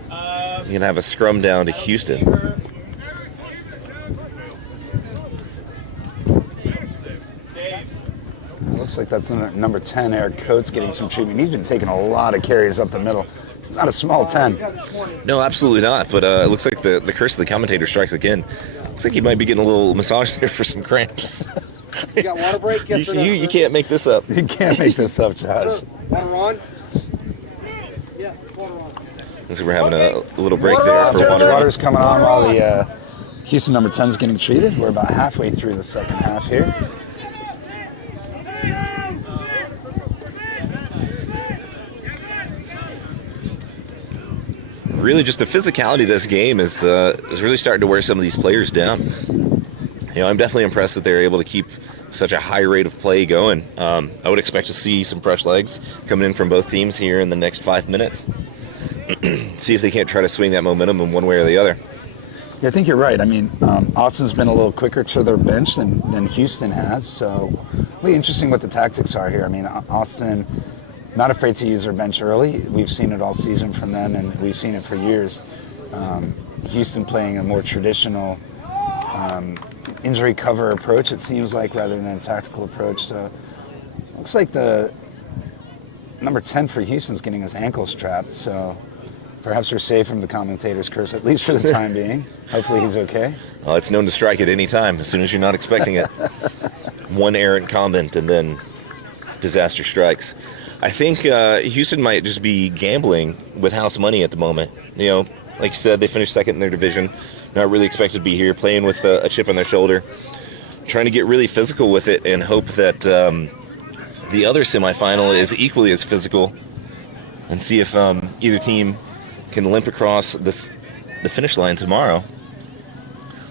You're going to have a scrum down to Houston. Looks like that's number 10, Eric Coates, getting some treatment. He's been taking a lot of carries up the middle. He's not a small 10. No, absolutely not. But it looks like the curse of the commentator strikes again. Looks like he might be getting a little massage there for some cramps. You got water break? Yes or no? You can't make this up. You can't make this up, Josh. Water on? Yes, water on. Looks like we're having a little break there for water. Water's coming on while the Houston number 10 is getting treated. We're about halfway through the second half here. Really, just the physicality of this game is really starting to wear some of these players down. I'm definitely impressed that they're able to keep such a high rate of play going. I would expect to see some fresh legs coming in from both teams here in the next 5 minutes. See if they can't try to swing that momentum in one way or the other. Yeah, I think you're right. I mean, Austin's been a little quicker to their bench than Houston has, so it'll be interesting what the tactics are here. I mean, Austin, not afraid to use their bench early. We've seen it all season from them, and we've seen it for years. Houston playing a more traditional injury cover approach, it seems like, rather than a tactical approach. So looks like the number 10 for Houston's getting his ankle strapped, so perhaps we're safe from the commentator's curse, at least for the time being. Hopefully he's okay. Well, it's known to strike at any time, as soon as you're not expecting it. One errant comment, and then disaster strikes. I think Houston might just be gambling with house money at the moment. Like you said, they finished second in their division. Not really expected to be here, playing with a chip on their shoulder. Trying to get really physical with it and hope that the other semifinal is equally as physical, and see if either team can limp across the finish line tomorrow.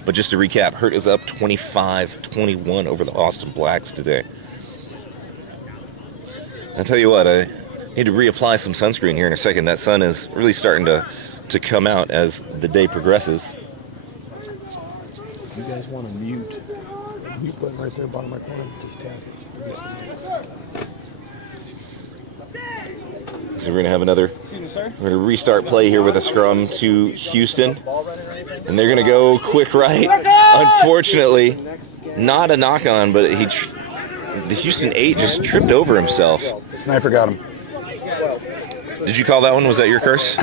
But just to recap, Hurt is up 25-21 over the Austin Blacks today. I'll tell you what, I need to reapply some sunscreen here in a second. That sun is really starting to come out as the day progresses. You guys want to mute button right there, bottom right corner. Just tap. So we're going to have we're going to restart play here with a scrum to Houston. And they're going to go quick right. Unfortunately, not a knock on, but the Houston 8 just tripped over himself. Sniper got him. Did you call that one? Was that your curse?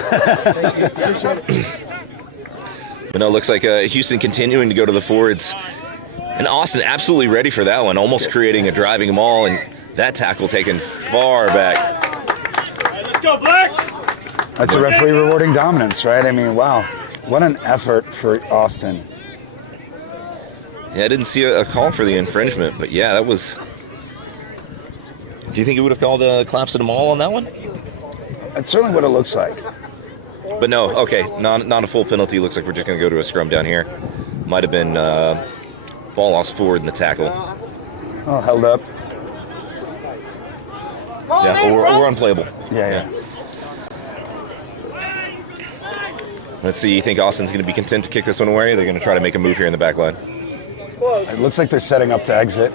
But no, it looks like Houston continuing to go to the forwards. And Austin absolutely ready for that one, almost creating a driving maul, and that tackle taken far back. Let's go, Blacks! That's a referee rewarding dominance, right? I mean, wow. What an effort for Austin. Yeah, I didn't see a call for the infringement, but yeah, that was... Do you think he would have called claps to the maul on that one? That's certainly what it looks like. But no, okay, not a full penalty. Looks like we're just going to go to a scrum down here. Might have been ball lost forward in the tackle. Oh, held up. Yeah, we're unplayable. Yeah. Let's see, you think Austin's going to be content to kick this one away? They're going to try to make a move here in the back line. It looks like they're setting up to exit.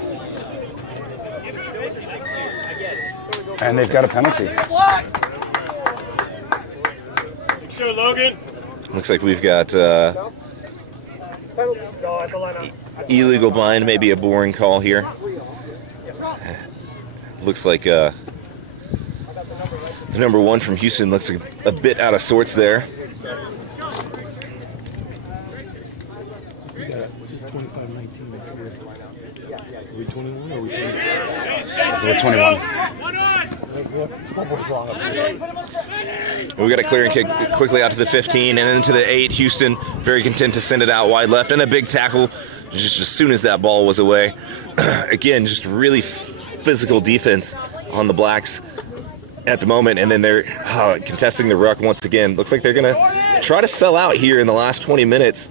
And they've got a penalty. Sure, Logan. Looks like we've got illegal bind, maybe a boring call here. Looks like the number 1 from Houston looks a bit out of sorts there. This is 25-19 here. Are we 21 or are we 20? We're 21. Scoreboard's wrong up here. We got a clear and kick quickly out to the 15 and then to the 8. Houston very content to send it out wide left, and a big tackle just as soon as that ball was away. Again, just really physical defense on the Blacks at the moment, and then they're contesting the ruck once again. Looks like they're going to try to sell out here in the last 20 minutes.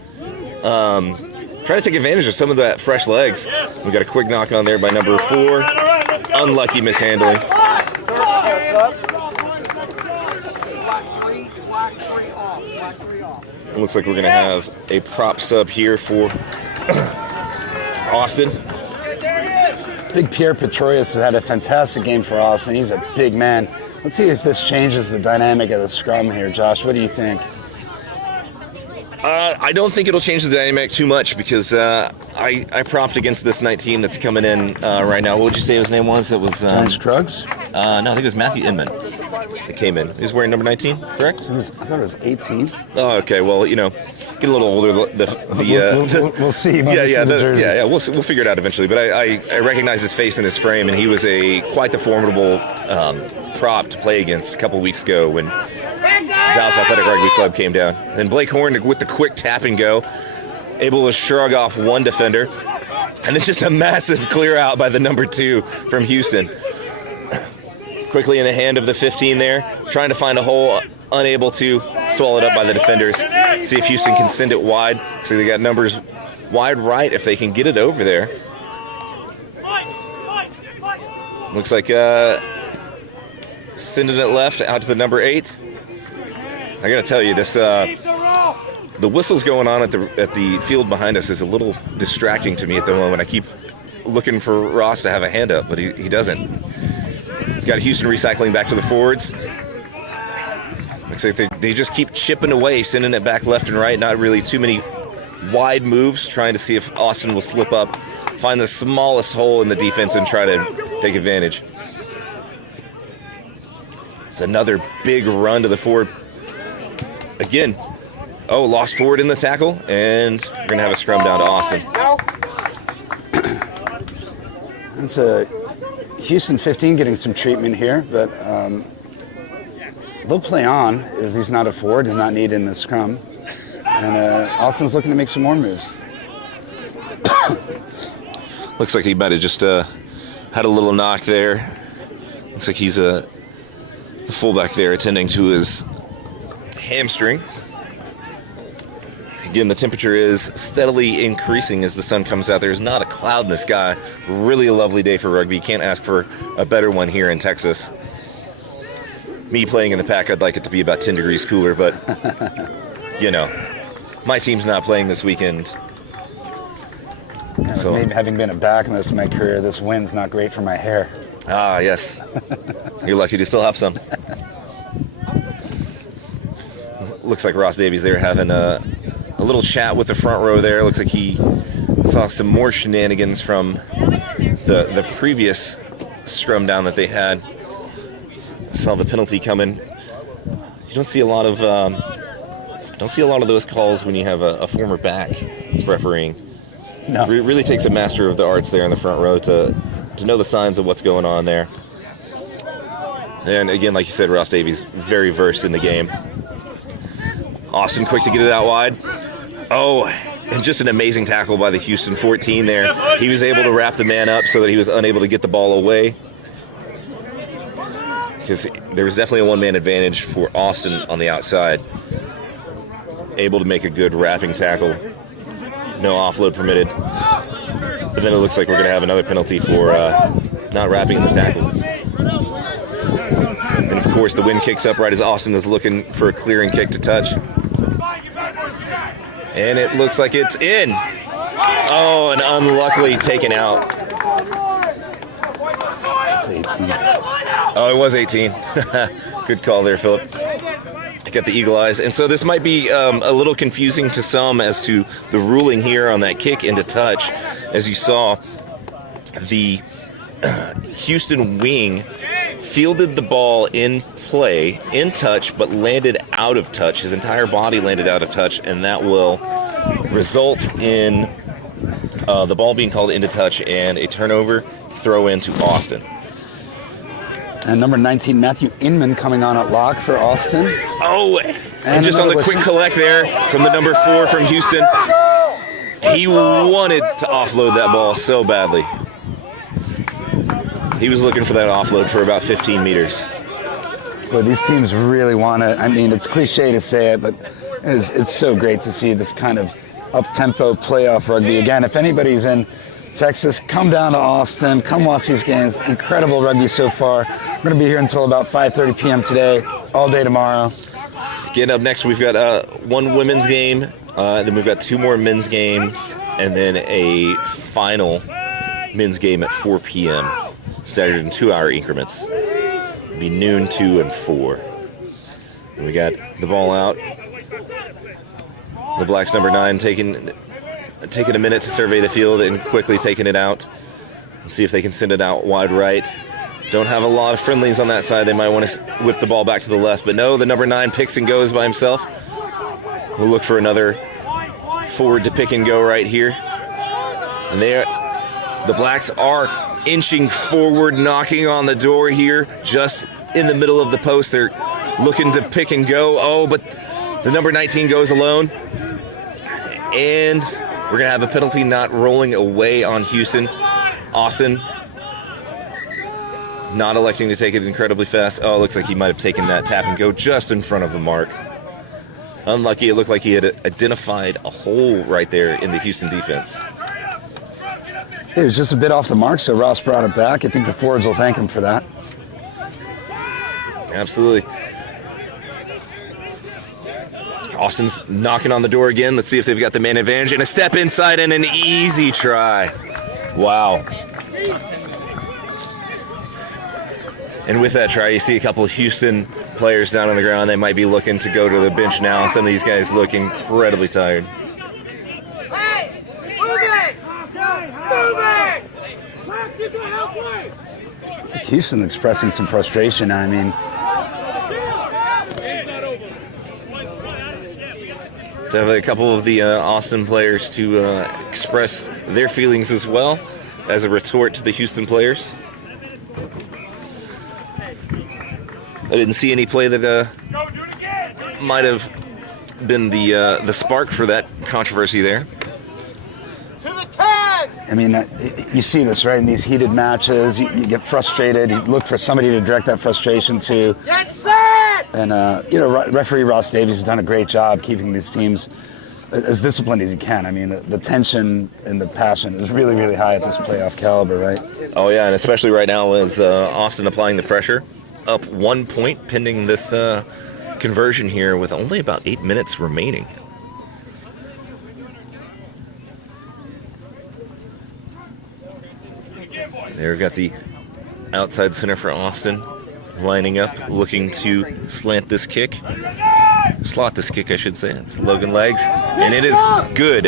Try to take advantage of some of that fresh legs. We got a quick knock on there by number 4. Unlucky mishandling. It looks like we're going to have a prop sub here for Austin. Big Pierre Petroius has had a fantastic game for Austin. He's a big man. Let's see if this changes the dynamic of the scrum here. Josh, what do you think? I don't think it'll change the dynamic too much because I propped against this 19 that's coming in right now. What would you say his name was? It was Johnny Scruggs? no, I think it was Matthew Inman that came in. He's wearing number 19, correct? I thought it was 18. Oh, okay. Well, you know, get a little older. We'll see. Yeah. We'll figure it out eventually. But I recognize his face and his frame, and he was quite the formidable prop to play against a couple weeks ago when Dallas Athletic Rugby Club came down. And Blake Horn with the quick tap and go, able to shrug off one defender, and then just a massive clear out by the number 2 from Houston. Quickly in the hand of the 15 there, trying to find a hole, unable to, swallowed up by the defenders. See if Houston can send it wide. So they got numbers wide right if they can get it over there. Looks like sending it left out to the number 8. I gotta tell you, this the whistles going on at the field behind us is a little distracting to me at the moment. I keep looking for Ross to have a hand up, but he doesn't. We've got Houston recycling back to the forwards. Looks like they just keep chipping away, sending it back left and right. Not really too many wide moves, trying to see if Austin will slip up, find the smallest hole in the defense and try to take advantage. It's another big run to the forward. Again, lost forward in the tackle, and we're going to have a scrum down to Austin. It's a Houston 15 getting some treatment here, but they'll play on as he's not a forward and not needed in the scrum. And Austin's looking to make some more moves. Looks like he might have just had a little knock there. Looks like he's the fullback there attending to his hamstring. Again, the temperature is steadily increasing as the sun comes out. There's not a cloud in the sky. Really a lovely day for rugby. Can't ask for a better one here in Texas. Me playing in the pack, I'd like it to be about 10 degrees cooler, but you know, my team's not playing this weekend. Yeah, so maybe having been a back most of my career, this wind's not great for my hair. Ah, yes. You're lucky to still have some. Looks like Ross Davies there having a little chat with the front row there. Looks like he saw some more shenanigans from the previous scrum down that they had. Saw the penalty coming. You don't see a lot of those calls when you have a former back refereeing. No. It really takes a master of the arts there in the front row to know the signs of what's going on there. And again, like you said, Ross Davies very versed in the game. Austin quick to get it out wide. Oh, and just an amazing tackle by the Houston 14 there. He was able to wrap the man up so that he was unable to get the ball away. Because there was definitely a one-man advantage for Austin on the outside. Able to make a good wrapping tackle. No offload permitted. But then it looks like we're going to have another penalty for not wrapping in the tackle. And of course, the wind kicks up right as Austin is looking for a clearing kick to touch. And it looks like it's in. Oh, and unluckily taken out. It's 18. Oh, it was 18. Good call there, Philip. Got the eagle eyes. And so this might be a little confusing to some as to the ruling here on that kick into touch. As you saw, the Houston wing fielded the ball in play, in touch, but landed out of touch. His entire body landed out of touch, and that will result in the ball being called into touch and a turnover, throw in to Austin. And number 19, Matthew Inman coming on at lock for Austin. Oh, and just on the quick collect there from the number 4 from Houston. He wanted to offload that ball so badly. He was looking for that offload for about 15 meters. Well, these teams really want to, I mean, it's cliche to say it, but it's so great to see this kind of up-tempo playoff rugby. Again, if anybody's in Texas, come down to Austin, come watch these games. Incredible rugby so far. We're going to be here until about 5:30 p.m. today, all day tomorrow. Getting up next, we've got one women's game, then we've got 2 more men's games, and then a final men's game at 4 p.m. staggered in 2-hour increments. It'll be noon, 2, and 4. And we got the ball out. The Blacks number 9 taking a minute to survey the field and quickly taking it out. See if they can send it out wide right. Don't have a lot of friendlies on that side. They might want to whip the ball back to the left, but no, the number 9 picks and goes by himself. We'll look for another forward to pick and go right here. And the Blacks are inching forward, knocking on the door here, just in the middle of the post. They're looking to pick and go. Oh, but the number 19 goes alone. And we're going to have a penalty not rolling away on Houston. Austin not electing to take it incredibly fast. Oh, it looks like he might have taken that tap and go just in front of the mark. Unlucky. It looked like he had identified a hole right there in the Houston defense. It was just a bit off the mark, so Ross brought it back. I think the forwards will thank him for that. Absolutely. Austin's knocking on the door again. Let's see if they've got the man advantage. And a step inside and an easy try. Wow. And with that try, you see a couple of Houston players down on the ground. They might be looking to go to the bench now. Some of these guys look incredibly tired. Houston expressing some frustration. I mean, definitely a couple of the Austin players to express their feelings as well as a retort to the Houston players. I didn't see any play that might have been the spark for that controversy there. I mean, you see this, right? In these heated matches, you get frustrated. You look for somebody to direct that frustration to. And, referee Ross Davies has done a great job keeping these teams as disciplined as he can. I mean, the tension and the passion is really, really high at this playoff caliber, right? Oh, yeah, and especially right now as Austin applying the pressure. Up 1 point pending this conversion here with only about 8 minutes remaining. There we've got the outside center for Austin lining up, looking to slot this kick, I should say. It's Logan Legs, and it is good,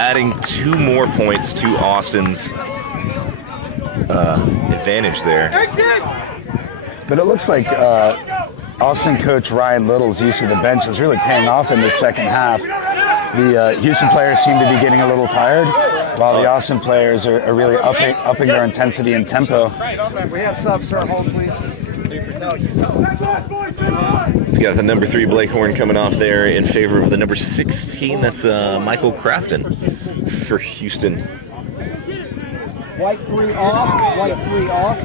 adding 2 more points to Austin's advantage there. But it looks like Austin coach Ryan Little's use of the bench is really paying off in this second half. The Houston players seem to be getting a little tired, while the Austin players are really upping their intensity and tempo. We have subs, sir. Hold, please. We got the number 3 Blake Horn coming off there in favor of the number 16. That's Michael Crafton for Houston. White 3 off. White 3 off.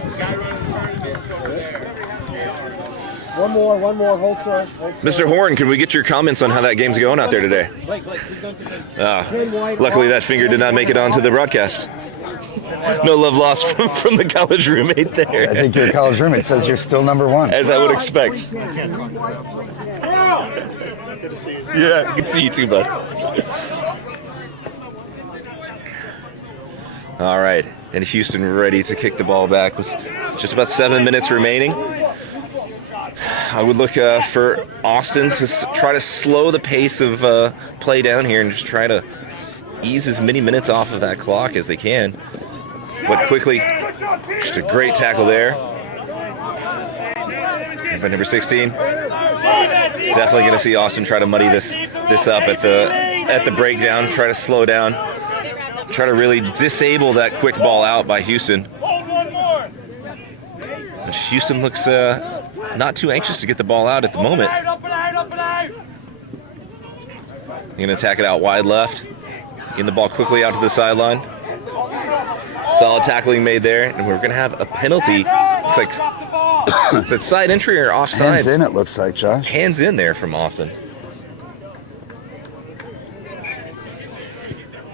One more. Hold, sir. Mr. Horn, can we get your comments on how that game's going out there today? Luckily, that finger did not make it onto the broadcast. No love lost from the college roommate there. I think your college roommate says you're still number 1. As I would expect. Yeah, good to see you too, bud. All right, and Houston ready to kick the ball back with just about 7 minutes remaining. I would look for Austin to try to slow the pace of play down here and just try to ease as many minutes off of that clock as they can. But quickly, just a great tackle there. And by number 16, definitely going to see Austin try to muddy this up at the breakdown, try to slow down, try to really disable that quick ball out by Houston. But Houston looks not too anxious to get the ball out at the moment. You're going to attack it out wide left. Getting the ball quickly out to the sideline. Solid tackling made there. And we're going to have a penalty. Looks like is it side entry or offside? Hands in, it looks like, Josh. Hands in there from Austin.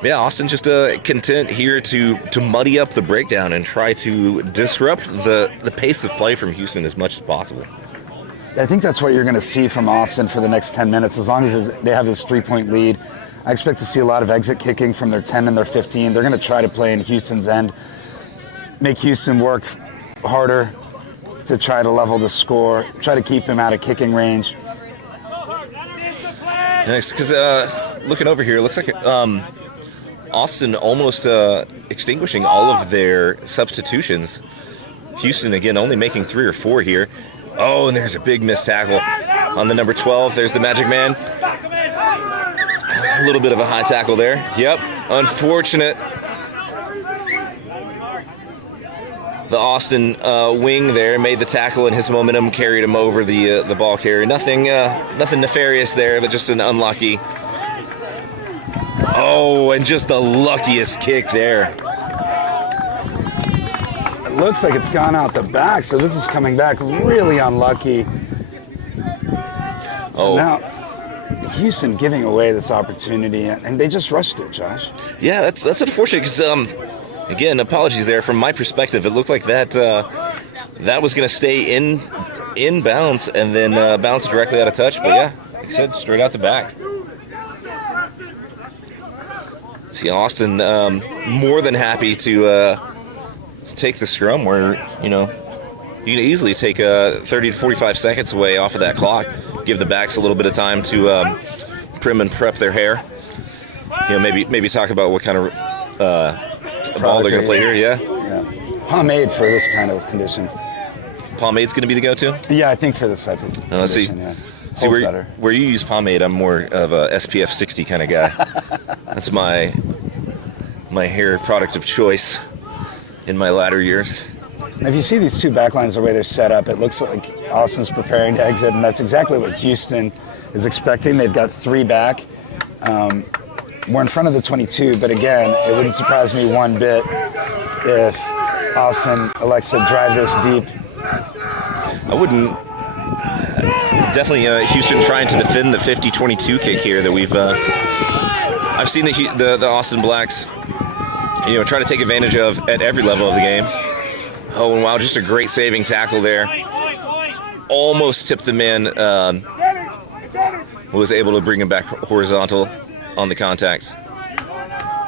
Yeah, Austin just content here to muddy up the breakdown and try to disrupt the pace of play from Houston as much as possible. I think that's what you're going to see from Austin for the next 10 minutes. As long as they have this 3-point lead, I expect to see a lot of exit kicking from their 10 and their 15. They're going to try to play in Houston's end, make Houston work harder to try to level the score, try to keep him out of kicking range. Next, because looking over here, it looks like Austin almost extinguishing all of their substitutions. Houston, again, only making 3 or 4 here. Oh, and there's a big missed tackle on the number 12. There's the Magic Man. A little bit of a high tackle there. Yep, unfortunate. The Austin wing there made the tackle, and his momentum carried him over the ball carrier. Nothing nefarious there, but just an unlucky. Oh, and just the luckiest kick there. It looks like it's gone out the back, so this is coming back really unlucky. So now Houston giving away this opportunity, and they just rushed it, Josh. Yeah, that's unfortunate because again, apologies there. From my perspective, it looked like that was going to stay in bounds and then bounce directly out of touch. But yeah, like I said, straight out the back. See, Austin more than happy to take the scrum where, you know, you can easily take 30 to 45 seconds away off of that clock. Give the backs a little bit of time to prim and prep their hair. You know, maybe talk about what kind of ball they're going to play here. Yeah. Pomade for this kind of conditions. Pomade's going to be the go-to? Yeah, I think for this type of condition, yeah. See where you use pomade, I'm more of a SPF 60 kind of guy. That's my hair product of choice in my latter years. And if you see these two backlines, the way they're set up, it looks like Austin's preparing to exit, and that's exactly what Houston is expecting. They've got 3 back. We're in front of the 22, but again, it wouldn't surprise me one bit if Austin elects to drive this deep. I wouldn't. Definitely Houston trying to defend the 50-22 kick here that we've. I've seen the Austin Blacks, you know, try to take advantage of at every level of the game. Oh, and wow, just a great saving tackle there. Almost tipped the man. Was able to bring him back horizontal on the contact.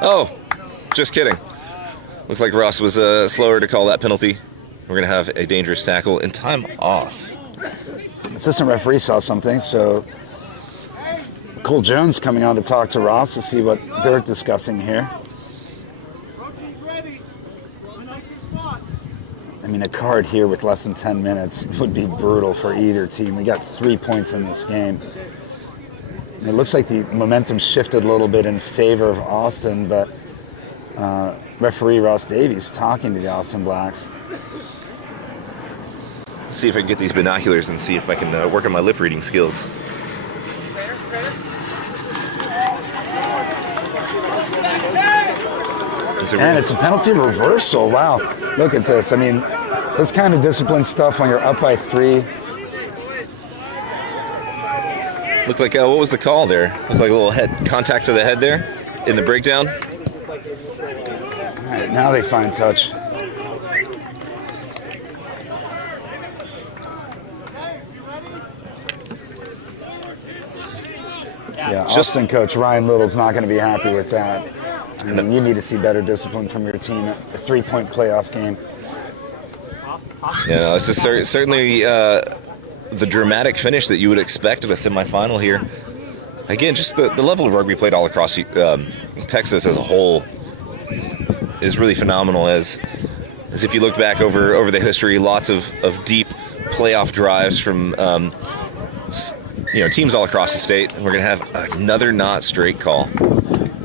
Oh, just kidding. Looks like Ross was slower to call that penalty. We're going to have a dangerous tackle and time off. Assistant referee saw something, so Cole Jones coming on to talk to Ross to see what they're discussing here. I mean, a card here with less than 10 minutes would be brutal for either team. We got 3 points in this game. And it looks like the momentum shifted a little bit in favor of Austin, but referee Ross Davies talking to the Austin Blacks. See if I can get these binoculars and see if I can work on my lip reading skills. And it's a penalty reversal. Wow, look at this. I mean, this kind of discipline stuff when you're up by 3. Looks like, what was the call there? Looks like a little head contact to the head there in the breakdown. All right, now they find touch. Yeah, Austin coach Ryan Little's not going to be happy with that. I mean, you need to see better discipline from your team. A 3-point playoff game. Yeah, no, this is certainly the dramatic finish that you would expect at a semifinal here. Again, just the level of rugby played all across Texas as a whole is really phenomenal. As if you look back over the history, lots of deep playoff drives from teams all across the state. And we're going to have another not straight call.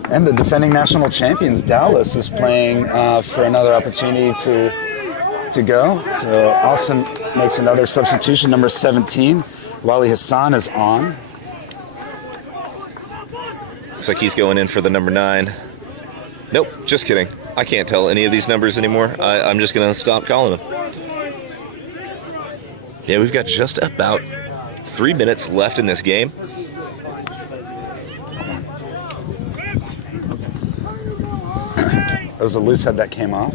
And the defending national champions, Dallas, is playing for another opportunity to go. So Austin makes another substitution, number 17. Wally Hassan is on. Looks like he's going in for the number 9. Nope, just kidding. I can't tell any of these numbers anymore. I'm just going to stop calling them. Yeah, we've got just about 3 minutes left in this game. That was a loose head that came off.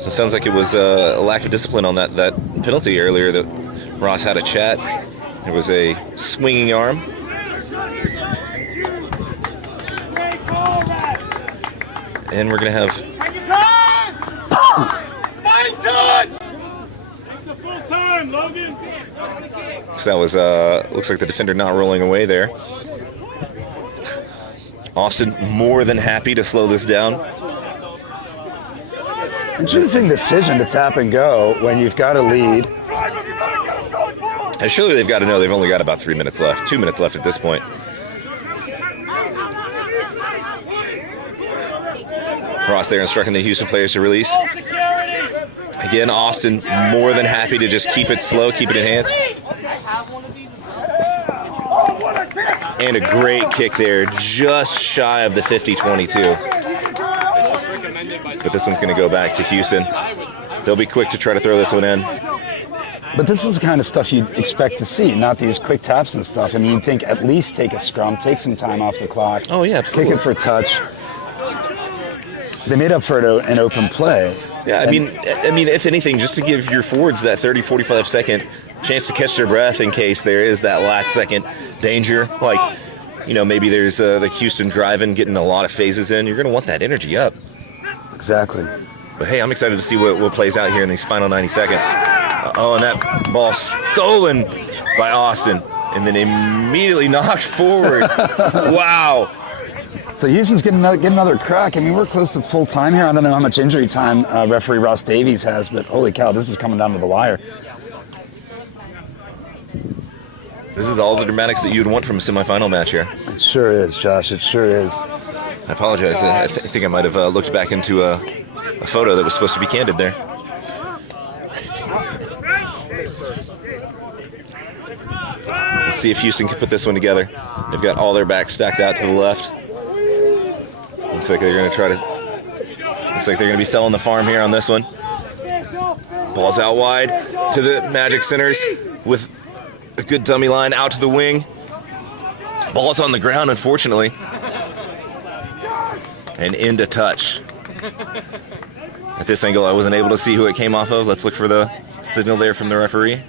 So it sounds like it was a lack of discipline on that penalty earlier that Ross had a chat. There was a swinging arm. And we're going to have... Full time, Logan. So that was, looks like the defender not rolling away there. Austin more than happy to slow this down. Interesting decision to tap and go when you've got a lead. And surely they've got to know they've only got about 3 minutes left, 2 minutes left at this point. Ross there instructing the Houston players to release. Again, Austin more than happy to just keep it slow, keep it in hands. And a great kick there, just shy of the 50-22. But this one's going to go back to Houston. They'll be quick to try to throw this one in. But this is the kind of stuff you'd expect to see, not these quick taps and stuff. I mean, you'd think at least take a scrum, take some time off the clock. Oh, yeah, absolutely. Take it for a touch. They made up for it an open play. Yeah, I mean, if anything, just to give your forwards that 30, 45 second chance to catch their breath in case there is that last second danger. Like, you know, maybe there's the Houston driving, getting a lot of phases in. You're going to want that energy up. Exactly. But hey, I'm excited to see what plays out here in these final 90 seconds. Oh, and that ball stolen by Austin, and then immediately knocked forward. Wow. So Houston's getting another crack. I mean, we're close to full time here. I don't know how much injury time referee Ross Davies has, but holy cow, this is coming down to the wire. This is all the dramatics that you'd want from a semifinal match here. It sure is, Josh. It sure is. I apologize. I think I might have looked back into a photo that was supposed to be candid there. Let's see if Houston can put this one together. They've got all their backs stacked out to the left. Looks like they're going to try to. Looks like they're going to be selling the farm here on this one. Ball's out wide to the Magic Centers with a good dummy line out to the wing. Ball's on the ground, unfortunately. And into touch. At this angle, I wasn't able to see who it came off of. Let's look for the signal there from the referee.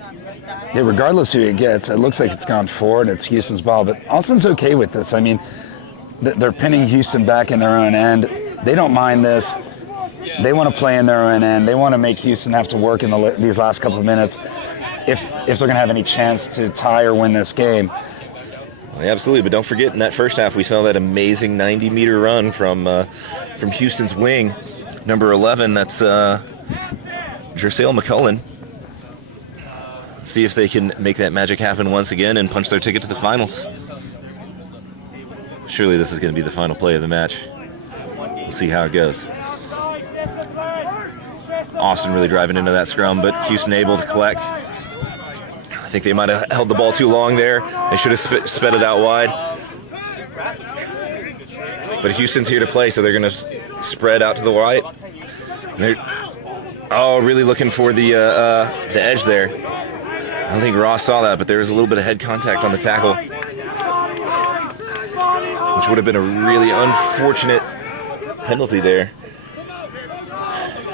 Yeah, regardless who it gets, it looks like it's gone forward. It's Houston's ball, but Austin's okay with this. I mean, they're pinning Houston back in their own end. They don't mind this. They want to play in their own end. They want to make Houston have to work in these last couple of minutes if they're going to have any chance to tie or win this game. Well, absolutely, but don't forget in that first half we saw that amazing 90-meter run from Houston's wing, number 11. That's Jersail McCullen. Let's see if they can make that magic happen once again and punch their ticket to the finals. Surely this is going to be the final play of the match. We'll see how it goes. Austin really driving into that scrum, but Houston able to collect. I think they might have held the ball too long there. They should have sped it out wide. But Houston's here to play, so they're going to spread out to the right. They're really looking for the edge there. I don't think Ross saw that, but there was a little bit of head contact on the tackle, which would have been a really unfortunate penalty there.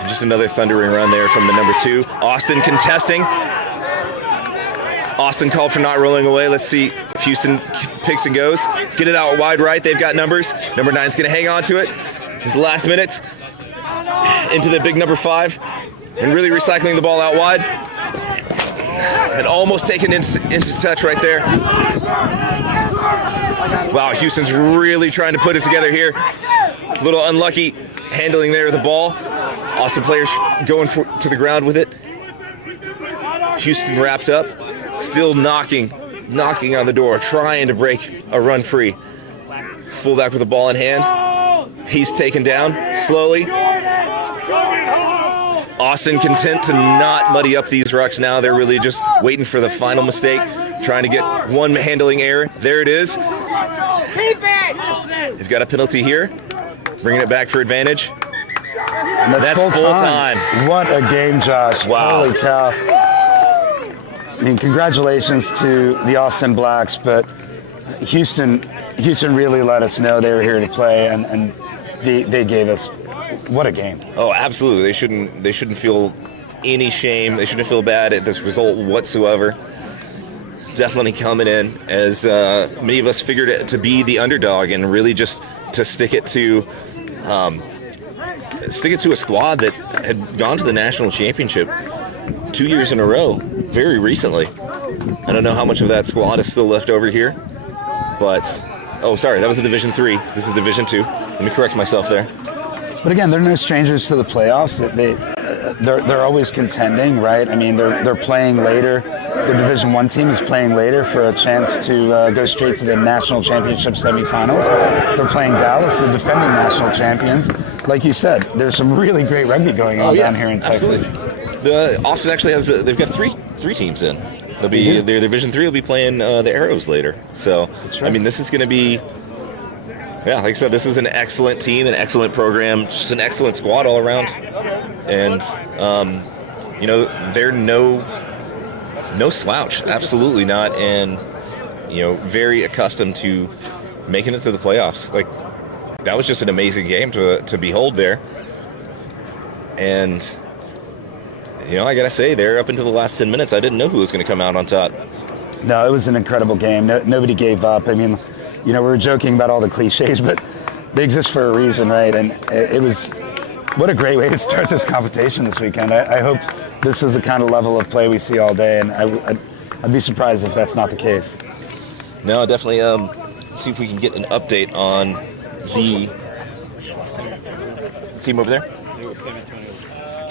Just another thundering run there from the number 2. Austin contesting. Austin called for not rolling away. Let's see if Houston picks and goes. Get it out wide right. They've got numbers. Number 9's going to hang on to it. His last minutes into the big number 5 and really recycling the ball out wide. And almost taken into touch right there. Wow, Houston's really trying to put it together here. A little unlucky handling there of the ball. Austin players going to the ground with it. Houston wrapped up, still knocking on the door, trying to break a run free. Fullback with the ball in hand. He's taken down slowly. Austin content to not muddy up these rucks now. They're really just waiting for the final mistake, trying to get one handling error. There it is. They've got a penalty here, bringing it back for advantage. And that's full time. What a game, Josh. Wow. Holy cow. I mean, congratulations to the Austin Blacks, but Houston really let us know they were here to play, and they gave us, what a game. Oh, absolutely. They shouldn't feel any shame. They shouldn't feel bad at this result whatsoever. Definitely coming in as many of us figured it to be the underdog and really just to stick it to a squad that had gone to the national championship 2 years in a row, very recently. I don't know how much of that squad is still left over here, but oh, sorry, that was a Division 3. This is Division 2. Let me correct myself there. But again, they're no strangers to the playoffs. They're always contending, right? I mean, they're playing later. The Division 1 team is playing later for a chance to go straight to the national championship semifinals. They're playing Dallas, the defending national champions. Like you said, there's some really great rugby going on down here in Texas. Absolutely. Austin actually has they've got three teams in. They'll be their Division 3 will be playing the Arrows later. So right. I mean, this is going to be. Yeah, like I said, this is an excellent team, an excellent program, just an excellent squad all around. And, you know, they're no slouch, absolutely not. And, you know, very accustomed to making it to the playoffs. Like, that was just an amazing game to behold there. And, you know, I got to say, there up until the last 10 minutes, I didn't know who was going to come out on top. No, it was an incredible game. Nobody gave up. I mean, you know, we were joking about all the cliches, but they exist for a reason, right? And it was, what a great way to start this competition this weekend. I hope this is the kind of level of play we see all day, and I'd be surprised if that's not the case. No, definitely see if we can get an update on the team over there.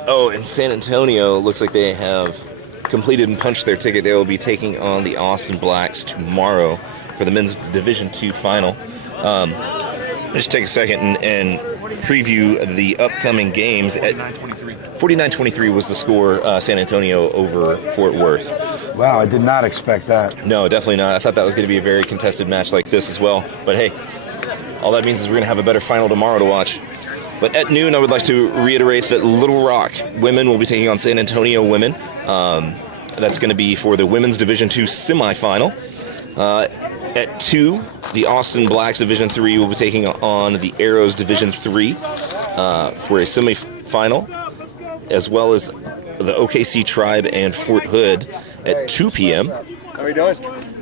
Oh, in San Antonio, looks like they have completed and punched their ticket. They will be taking on the Austin Blacks tomorrow for the men's Division 2 final. Just take a second and preview the upcoming games. At 49-23 was the score, San Antonio over Fort Worth. Wow, I did not expect that. No, definitely not. I thought that was going to be a very contested match like this as well. But hey, all that means is we're going to have a better final tomorrow to watch. But at noon, I would like to reiterate that Little Rock women will be taking on San Antonio women. That's going to be for the women's Division 2 semifinal. At 2, the Austin Blacks Division 3 will be taking on the Arrows Division 3 for a semifinal, as well as the OKC Tribe and Fort Hood at 2 p.m. How are you doing?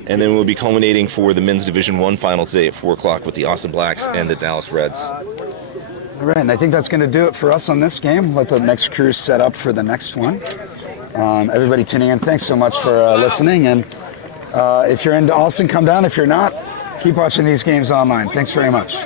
And then we'll be culminating for the men's Division 1 final today at 4 o'clock with the Austin Blacks and the Dallas Reds. All right, and I think that's going to do it for us on this game. Let the next crew set up for the next one. Everybody tuning in, thanks so much for listening. And if you're into Austin, come down. If you're not, keep watching these games online. Thanks very much.